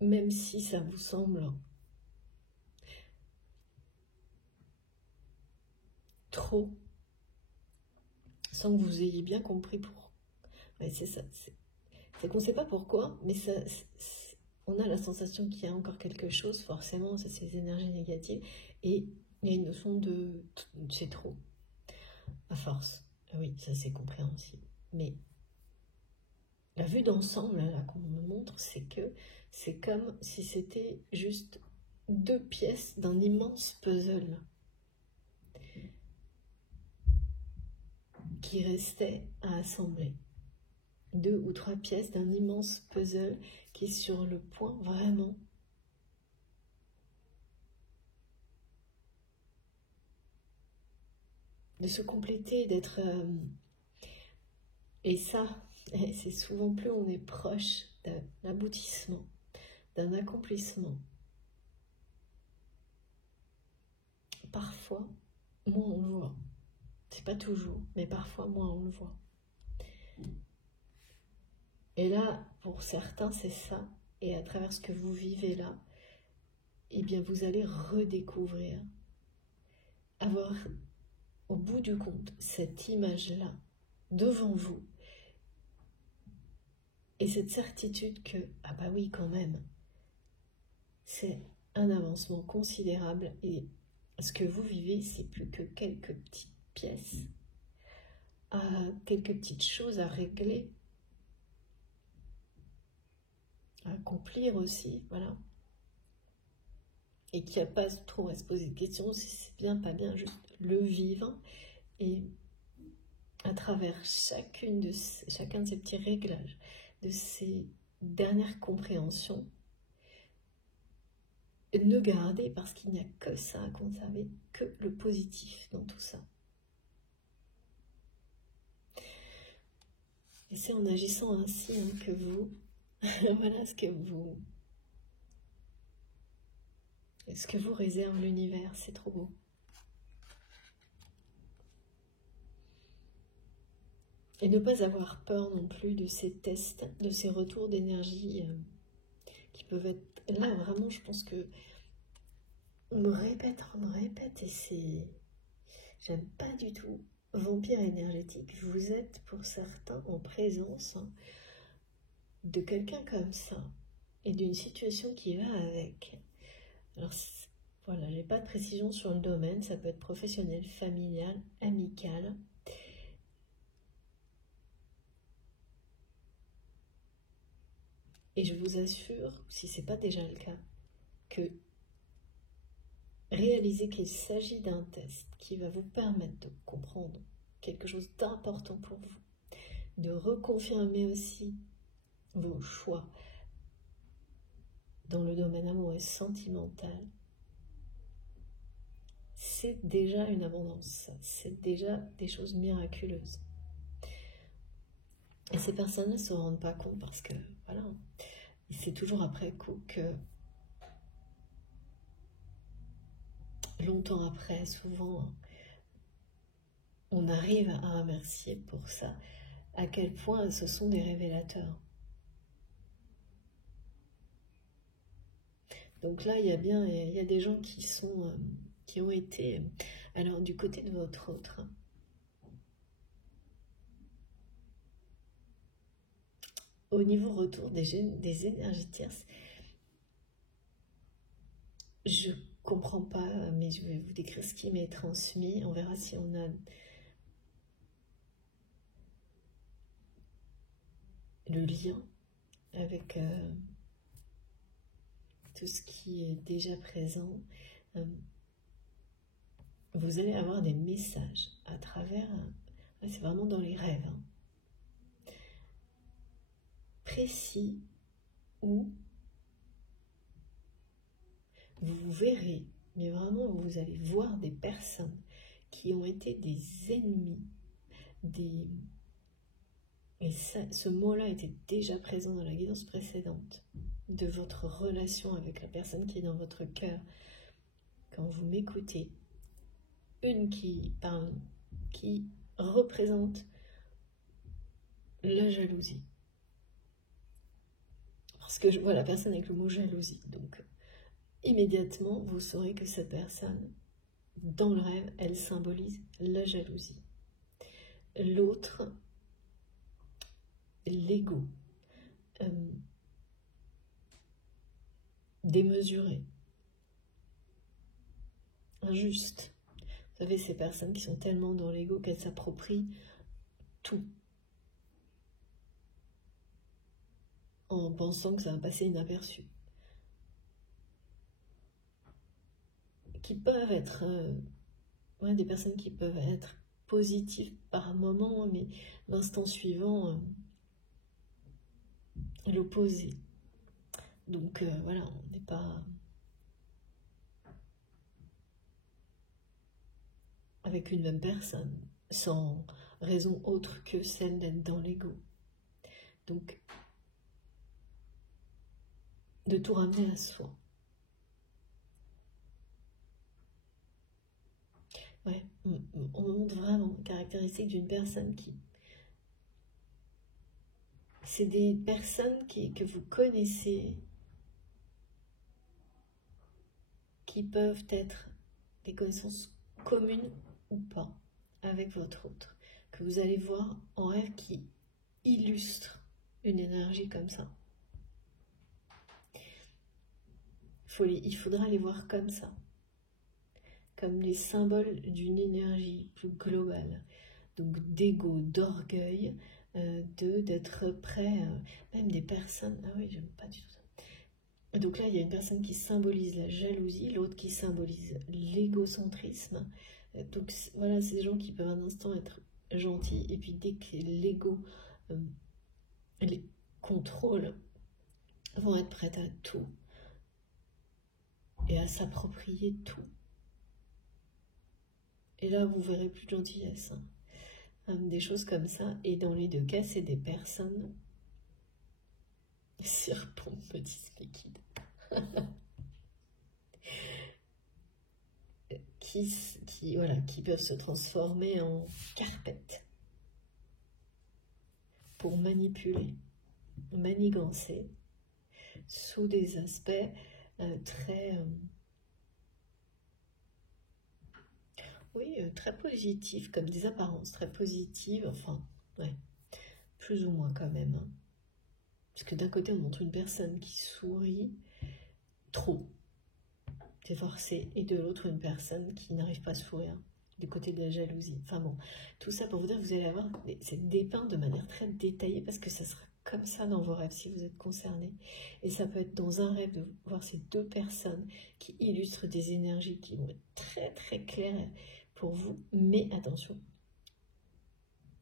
même si ça vous semble trop, sans que vous ayez bien compris pourquoi. Ouais, c'est ça. C'est qu'on ne sait pas pourquoi, mais on a la sensation qu'il y a encore quelque chose, forcément, c'est ces énergies négatives, et il y a une notion de c'est trop, à force. Oui, ça c'est compréhensible. Mais la vue d'ensemble là qu'on me montre, c'est que c'est comme si c'était juste 2 pièces d'un immense puzzle qui restait à assembler. 2 ou 3 pièces d'un immense puzzle qui est sur le point vraiment de se compléter, d'être... et ça, c'est souvent plus on est proche d'un aboutissement, d'un accomplissement. Parfois, moins on le voit. C'est pas toujours, mais parfois moins on le voit. Et là, pour certains, c'est ça. Et à travers ce que vous vivez là, eh bien, vous allez redécouvrir, avoir au bout du compte cette image-là devant vous. Et cette certitude que, ah bah oui, quand même, c'est un avancement considérable. Et ce que vous vivez, c'est plus que quelques petites pièces, quelques petites choses à régler, à accomplir aussi, voilà. Et qu'il n'y a pas trop à se poser de questions si c'est bien, pas bien, juste le vivre. Et à travers chacun de ces petits réglages, de ces dernières compréhensions, ne garder, parce qu'il n'y a que ça à conserver, que le positif dans tout ça. Et c'est en agissant ainsi que vous, voilà ce que vous réserve l'univers, c'est trop beau. Et ne pas avoir peur non plus de ces tests, de ces retours d'énergie qui peuvent être... Là, vraiment, je pense que on me répète, et c'est... J'aime pas du tout. Vampire énergétique, vous êtes pour certains en présence de quelqu'un comme ça et d'une situation qui va avec. Alors voilà, j'ai pas de précision sur le domaine, ça peut être professionnel, familial, amical. Et je vous assure, si ce n'est pas déjà le cas, que réaliser qu'il s'agit d'un test qui va vous permettre de comprendre quelque chose d'important pour vous, de reconfirmer aussi vos choix dans le domaine amoureux et sentimental, c'est déjà une abondance, c'est déjà des choses miraculeuses. Et ces personnes ne se rendent pas compte parce que, voilà, c'est toujours après coup que, longtemps après, souvent, on arrive à remercier pour ça, à quel point ce sont des révélateurs. Donc là, il y a des gens qui ont été, alors du côté de votre autre, au niveau retour des énergies tierces, je comprends pas, mais je vais vous décrire ce qui m'est transmis. On verra si on a le lien avec tout ce qui est déjà présent. Vous allez avoir des messages à travers, c'est vraiment dans les rêves, précis, où vous verrez, mais vraiment vous allez voir des personnes qui ont été des ennemis, et ça, ce mot-là était déjà présent dans la guidance précédente, de votre relation avec la personne qui est dans votre cœur. Quand vous m'écoutez, une qui parle, qui représente la jalousie. Parce que je vois la personne avec le mot jalousie. Donc, immédiatement, vous saurez que cette personne, dans le rêve, elle symbolise la jalousie. L'autre, l'ego, démesuré, injuste. Vous savez, ces personnes qui sont tellement dans l'ego qu'elles s'approprient tout, en pensant que ça va passer inaperçu. Qui peuvent être, des personnes qui peuvent être positives par moment, mais l'instant suivant, l'opposé. Donc voilà, on n'est pas avec une même personne, sans raison autre que celle d'être dans l'ego. Donc, de tout ramener à soi. Ouais, on montre vraiment les caractéristiques d'une personne qui... C'est des personnes que vous connaissez, qui peuvent être des connaissances communes ou pas avec votre autre, que vous allez voir en rêve qui illustre une énergie comme ça. Il faudra les voir comme ça, comme les symboles d'une énergie plus globale, donc d'ego, d'orgueil, d'être prêt, même des personnes, ah oui, j'aime pas du tout ça. Donc là, il y a une personne qui symbolise la jalousie, l'autre qui symbolise l'égocentrisme. Donc voilà, c'est des gens qui peuvent un instant être gentils, et puis dès que l'ego les contrôle, vont être prêts à tout et à s'approprier tout. Et là, vous verrez plus de gentillesse. Des choses comme ça. Et dans les deux cas, c'est des personnes... Serpent, petit liquide. qui peuvent se transformer en carpette pour manipuler, manigancer, sous des aspects très... très positifs, comme des apparences très positives, enfin, ouais, plus ou moins quand même. Hein. Parce que d'un côté, on montre une personne qui sourit trop, c'est forcé, et de l'autre, une personne qui n'arrive pas à sourire, du côté de la jalousie. Enfin bon, tout ça pour vous dire que vous allez avoir, c'est dépeint de manière très détaillée, parce que ça sera comme ça dans vos rêves, si vous êtes concernés. Et ça peut être dans un rêve de voir ces deux personnes qui illustrent des énergies qui vont être très très claires pour vous, mais attention,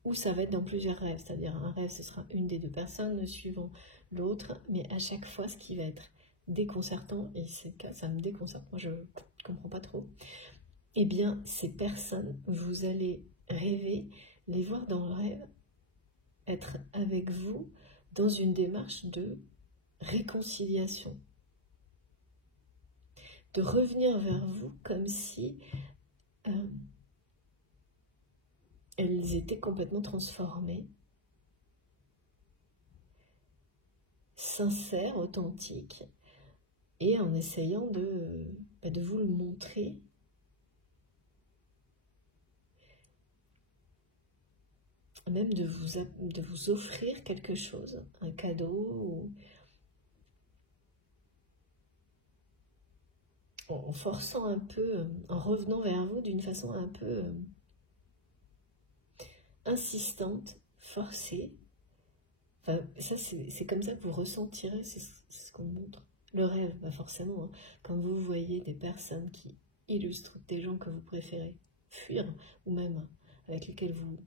ou ça va être dans plusieurs rêves, c'est-à-dire un rêve ce sera une des deux personnes suivant l'autre, mais à chaque fois ce qui va être déconcertant, et c'est le cas, ça me déconcerte, moi je comprends pas trop, eh bien ces personnes, vous allez rêver, les voir dans le rêve, être avec vous dans une démarche de réconciliation, de revenir vers vous comme si elles étaient complètement transformées, sincères, authentiques, et en essayant de vous le montrer, même de vous offrir quelque chose, un cadeau, en forçant un peu, en revenant vers vous d'une façon un peu insistante, forcée. Enfin, ça, c'est comme ça que vous ressentirez, c'est ce qu'on montre. Le rêve, pas forcément, hein. Quand vous voyez des personnes qui illustrent des gens que vous préférez fuir, ou même avec lesquels vous...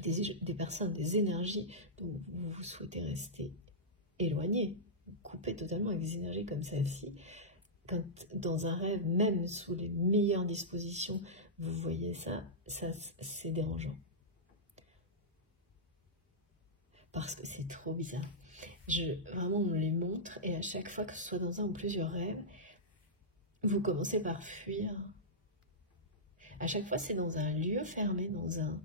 Des personnes, des énergies dont vous souhaitez rester éloigné, coupé totalement avec des énergies comme celle-ci. Quand dans un rêve, même sous les meilleures dispositions, vous voyez ça c'est dérangeant. Parce que c'est trop bizarre. Vraiment, on me les montre, et à chaque fois, que ce soit dans un ou plusieurs rêves, vous commencez par fuir. À chaque fois, c'est dans un lieu fermé, dans un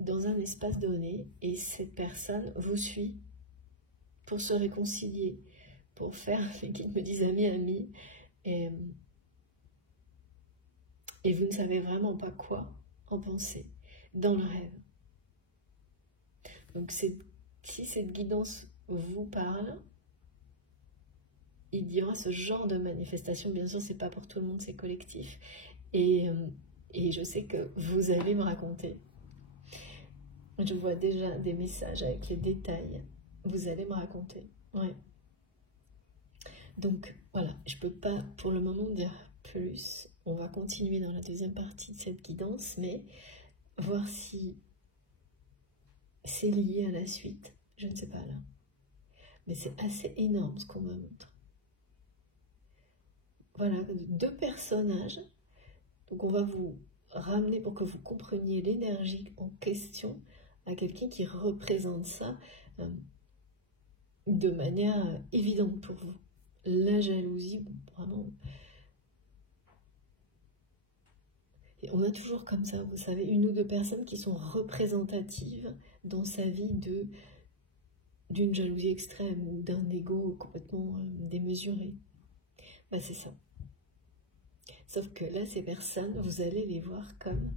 dans un espace donné et cette personne vous suit pour se réconcilier, pour faire, les guides me disent ami, et vous ne savez vraiment pas quoi en penser dans le rêve. Donc si cette guidance vous parle, il y aura ce genre de manifestation. Bien sûr, c'est pas pour tout le monde, c'est collectif. Et je sais que vous allez me raconter. Je vois déjà des messages avec les détails. Vous allez me raconter. Ouais. Donc, voilà, je ne peux pas pour le moment dire plus. On va continuer dans la deuxième partie de cette guidance, mais voir si c'est lié à la suite. Je ne sais pas là. Mais c'est assez énorme ce qu'on me montre. Voilà, 2 personnages. Donc on va vous ramener pour que vous compreniez l'énergie en question à quelqu'un qui représente ça de manière évidente pour vous. La jalousie, vraiment. Et on a toujours comme ça, vous savez, 1 ou 2 personnes qui sont représentatives dans sa vie d'une jalousie extrême ou d'un ego complètement démesuré. Bah, c'est ça. Sauf que là, ces personnes, vous allez les voir comme...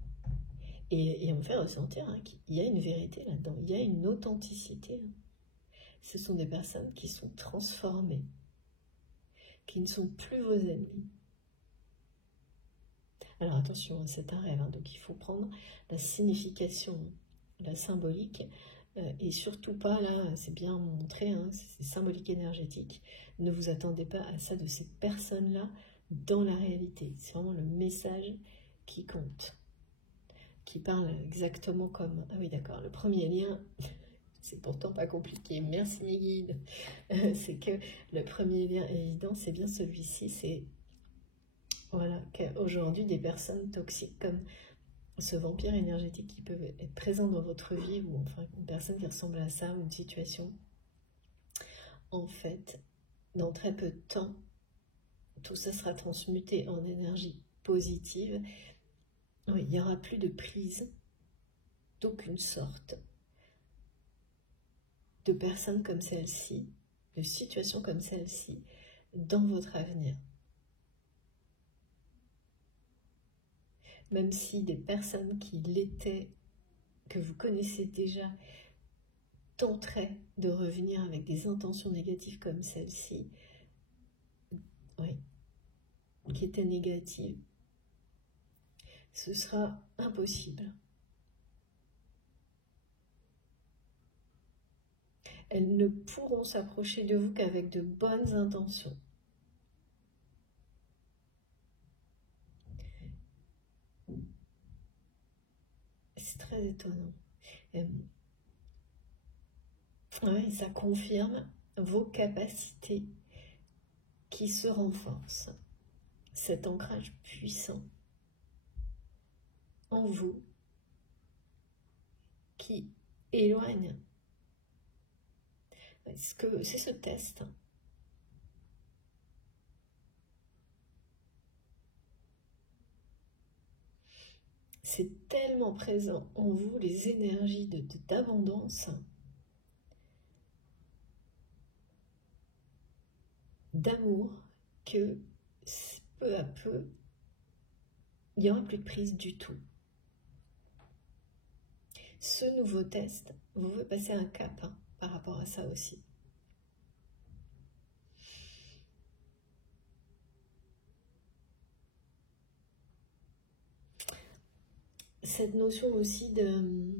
Et on me fait ressentir qu'il y a une vérité là-dedans, il y a une authenticité. Ce sont des personnes qui sont transformées, qui ne sont plus vos ennemis. Alors attention, c'est un rêve, donc il faut prendre la signification, la symbolique, et surtout pas, là, c'est bien montré, c'est symbolique énergétique. Ne vous attendez pas à ça de ces personnes-là dans la réalité. C'est vraiment le message qui compte, qui parle exactement comme... Ah oui, d'accord, le premier lien... C'est pourtant pas compliqué, merci mes guides. C'est que le premier lien évident, c'est bien celui-ci, c'est voilà, qu'aujourd'hui des personnes toxiques comme ce vampire énergétique qui peuvent être présents dans votre vie, ou enfin une personne qui ressemble à ça, ou une situation, en fait, dans très peu de temps, tout ça sera transmuté en énergie positive. Oui, il n'y aura plus de prise d'aucune sorte de personnes comme celle-ci, de situations comme celle-ci, dans votre avenir. Même si des personnes qui l'étaient, que vous connaissez déjà, tenteraient de revenir avec des intentions négatives comme celle-ci, oui, qui étaient négatives, ce sera impossible. Elles ne pourront s'approcher de vous qu'avec de bonnes intentions. C'est très étonnant. Ouais, ça confirme vos capacités qui se renforcent. Cet ancrage puissant en vous qui éloigne. C'est ce test. C'est tellement présent en vous, les énergies d'abondance, d'amour, que peu à peu, il n'y aura plus de prise du tout. Ce nouveau test vous veut passer un cap par rapport à ça aussi. Cette notion aussi de...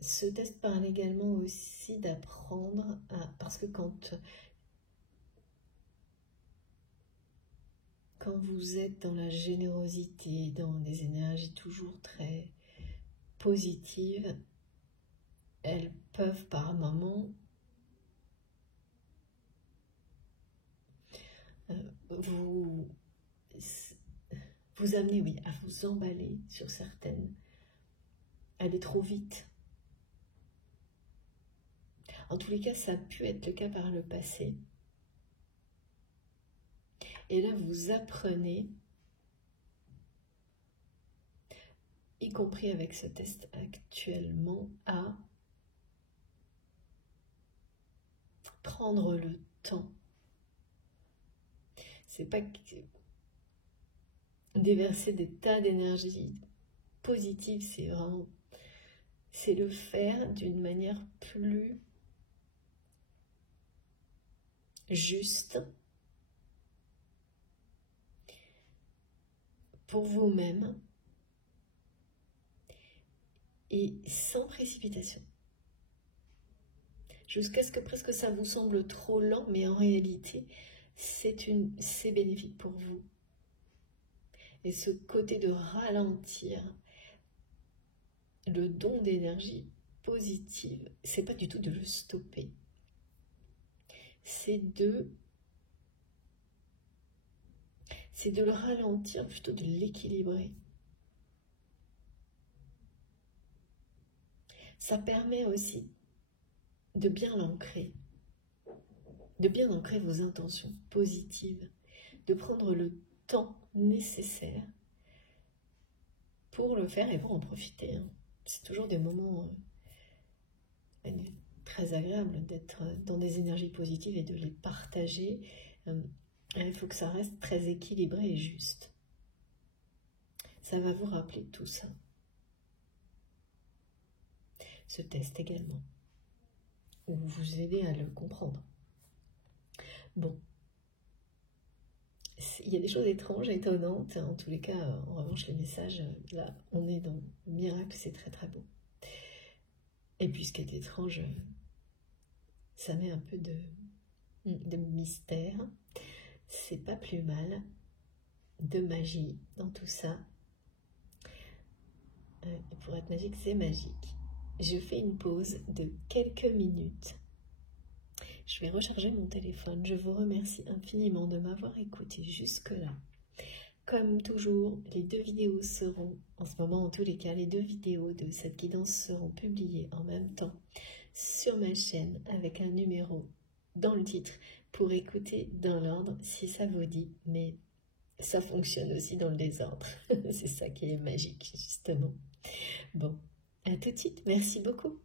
Ce test parle également aussi d'apprendre à... Parce que quand vous êtes dans la générosité, dans des énergies toujours très positives, elles peuvent par moments vous amener, oui, à vous emballer sur certaines, aller trop vite. En tous les cas, ça a pu être le cas par le passé. Et là, vous apprenez y compris avec ce test actuellement, à prendre le temps. C'est pas déverser des tas d'énergie positive, c'est vraiment, c'est le faire d'une manière plus juste pour vous-même et sans précipitation. Jusqu'à ce que presque ça vous semble trop lent, mais en réalité, c'est bénéfique pour vous. Et ce côté de ralentir le don d'énergie positive, c'est pas du tout de le stopper. C'est de le ralentir, plutôt de l'équilibrer. Ça permet aussi de bien l'ancrer, vos intentions positives, de prendre le temps nécessaire pour le faire et pour en profiter. C'est toujours des moments très agréables d'être dans des énergies positives et de les partager. Il faut que ça reste très équilibré et juste. Ça va vous rappeler tout ça. Ce test également, ou vous aider à le comprendre. Bon, il y a des choses étranges, étonnantes. En tous les cas, en revanche, les messages, là, on est dans le miracle, c'est très très beau. Et puis ce qui est étrange, ça met un peu de mystère. C'est pas plus mal, de magie dans tout ça. Pour être magique, c'est magique. Je fais une pause de quelques minutes. Je vais recharger mon téléphone. Je vous remercie infiniment de m'avoir écouté jusque-là. Comme toujours, les 2 vidéos seront, en ce moment en tous les cas, les 2 vidéos de cette guidance seront publiées en même temps sur ma chaîne avec un numéro dans le titre pour écouter dans l'ordre si ça vous dit, mais ça fonctionne aussi dans le désordre. C'est ça qui est magique, justement. Bon, à tout de suite. Merci beaucoup.